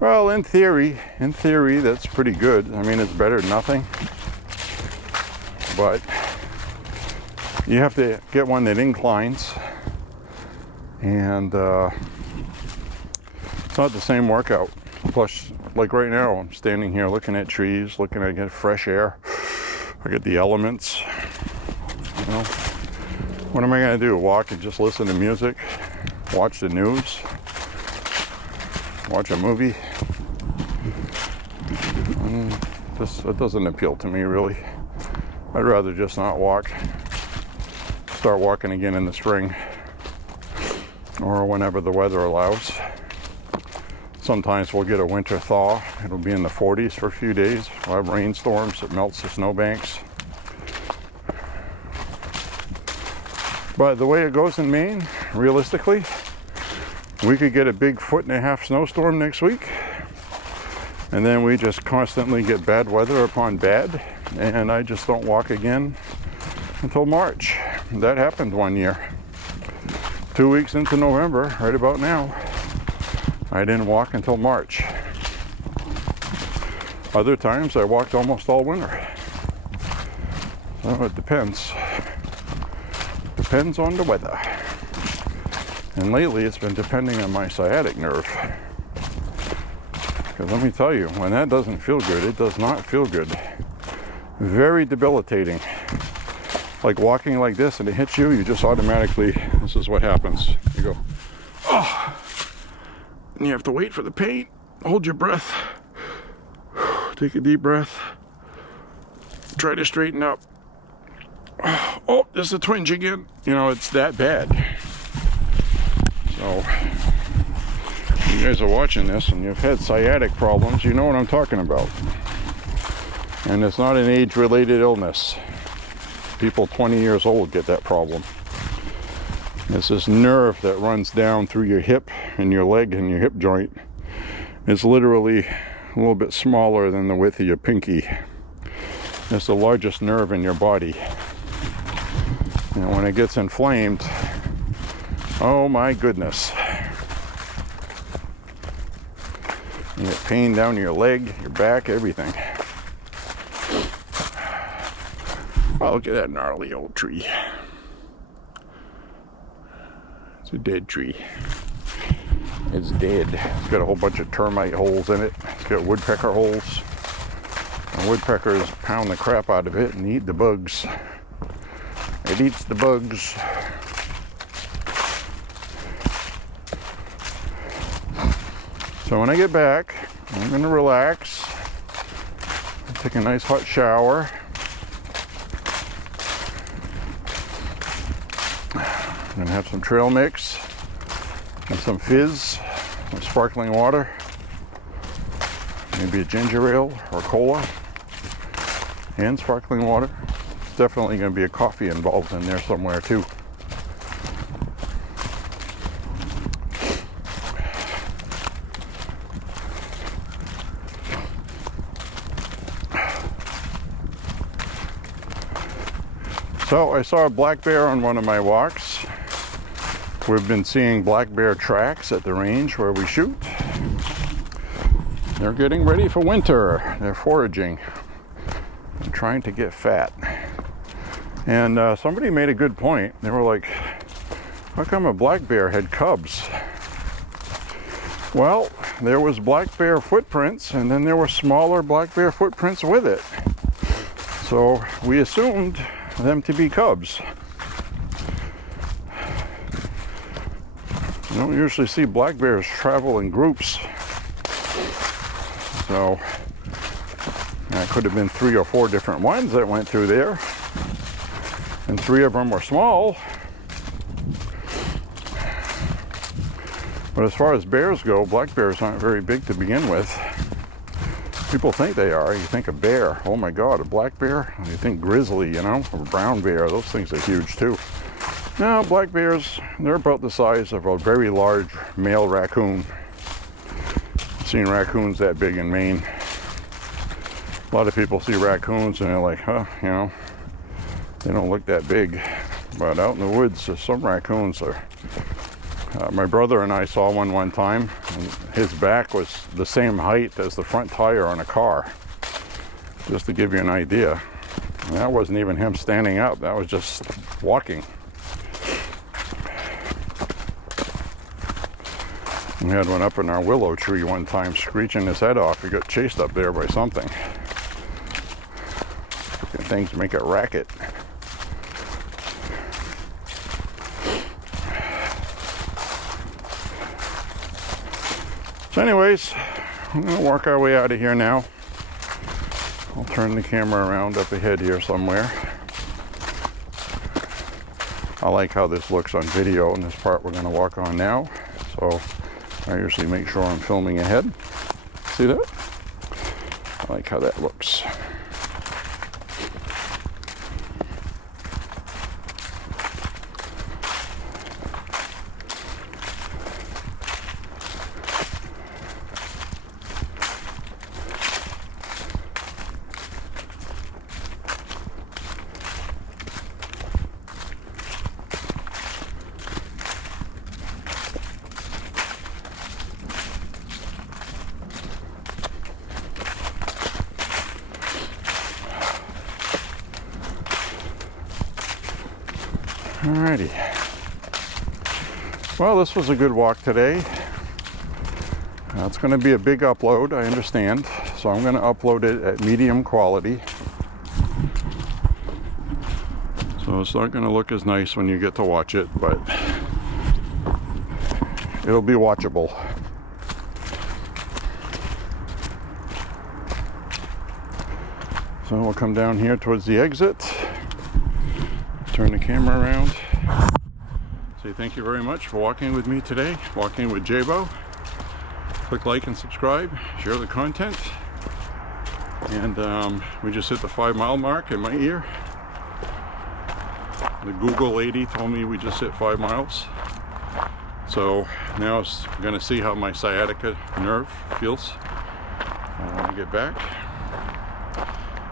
Well, in theory, that's pretty good. I mean, it's better than nothing. But you have to get one that inclines. And it's not the same workout. Plus, like right now, I'm standing here looking at trees, looking at get fresh air. I get the elements. You know, what am I going to do? Walk and just listen to music? Watch the news? Watch a movie? It doesn't appeal to me, really. I'd rather just not walk. Start walking again in the spring or whenever the weather allows. Sometimes we'll get a winter thaw. It'll be in the 40s for a few days. We'll have rainstorms that melts the snowbanks. But the way it goes in Maine, realistically, we could get a big 1.5 foot snowstorm next week. And then we just constantly get bad weather upon bad. And I just don't walk again until March. That happened one year. 2 weeks into November, right about now, I didn't walk until March. Other times I walked almost all winter. So it depends. Depends on the weather. And lately it's been depending on my sciatic nerve. Because let me tell you, when that doesn't feel good, it does not feel good. Very debilitating. like walking like this and it hits you, you just automatically, this is what happens. You go, oh, and you have to wait for the pain. Hold your breath. Take a deep breath. Try to straighten up. Oh, there's a twinge again. You know, it's that bad. So, you guys are watching this and you've had sciatic problems, you know what I'm talking about. And it's not an age-related illness. People 20 years old get that problem. It's this nerve that runs down through your hip and your leg and your hip joint. It's literally a little bit smaller than the width of your pinky. It's the largest nerve in your body. And when it gets inflamed, oh my goodness. You get pain down your leg, your back, everything. Oh, look at that gnarly old tree. It's a dead tree. It's dead. It's got a whole bunch of termite holes in it. It's got woodpecker holes. And woodpeckers pound the crap out of it and eat the bugs. It eats the bugs. So when I get back, I'm going to relax. Take a nice hot shower. I'm going to have some trail mix and some fizz, some sparkling water, maybe a ginger ale or cola and sparkling water. There's definitely going to be a coffee involved in there somewhere too. So I saw a black bear on one of my walks. We've been seeing black bear tracks at the range where we shoot. They're getting ready for winter. They're foraging. They're trying to get fat. And somebody made a good point. They were like, how come a black bear had cubs? Well, there was black bear footprints and then there were smaller black bear footprints with it. So we assumed them to be cubs. You don't usually see black bears travel in groups. So that could have been 3 or 4 different ones that went through there. And 3 of them were small. But as far as bears go, black bears aren't very big to begin with. People think they are. You think a bear, oh my God, a black bear? You think grizzly, you know, or brown bear. Those things are huge too. No, black bears, they're about the size of a very large male raccoon. I've seen raccoons that big in Maine. A lot of people see raccoons and they're like, huh, you know, they don't look that big. But out in the woods, some raccoons are. My brother and I saw one time, and his back was the same height as the front tire on a car. Just to give you an idea. And that wasn't even him standing up, that was just walking. We had one up in our willow tree one time screeching his head off. He got chased up there by something. Things make a racket. So anyways, I'm going to work our way out of here now. I'll turn the camera around up ahead here somewhere. I like how this looks on video, and this part we're going to walk on now. So I usually make sure I'm filming ahead. See that? I like how that looks. Alrighty. Well, this was a good walk today. It's going to be a big upload, I understand. So I'm going to upload it at medium quality. So So it's not going to look as nice when you get to watch it, but it'll be watchable. So we'll come down here towards the exit, turn the camera around, say thank you very much for walking with me today, walking with Jabo. Click like and subscribe, share the content, and we just hit the 5 mile mark in my ear. The Google lady told me we just hit 5 miles. So now I'm going to see how my sciatica nerve feels when I get back.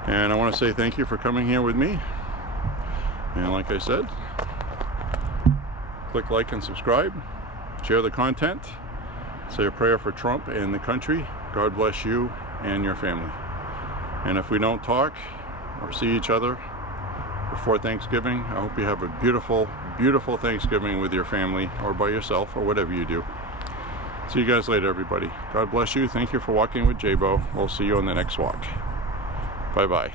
And I want to say thank you for coming here with me. And like I said, click like and subscribe, share the content, say a prayer for Trump and the country. God bless you and your family. And if we don't talk or see each other before Thanksgiving, I hope you have a beautiful, beautiful Thanksgiving with your family or by yourself or whatever you do. See you guys later, everybody. God bless you. Thank you for walking with Jabo. We'll see you on the next walk. Bye-bye.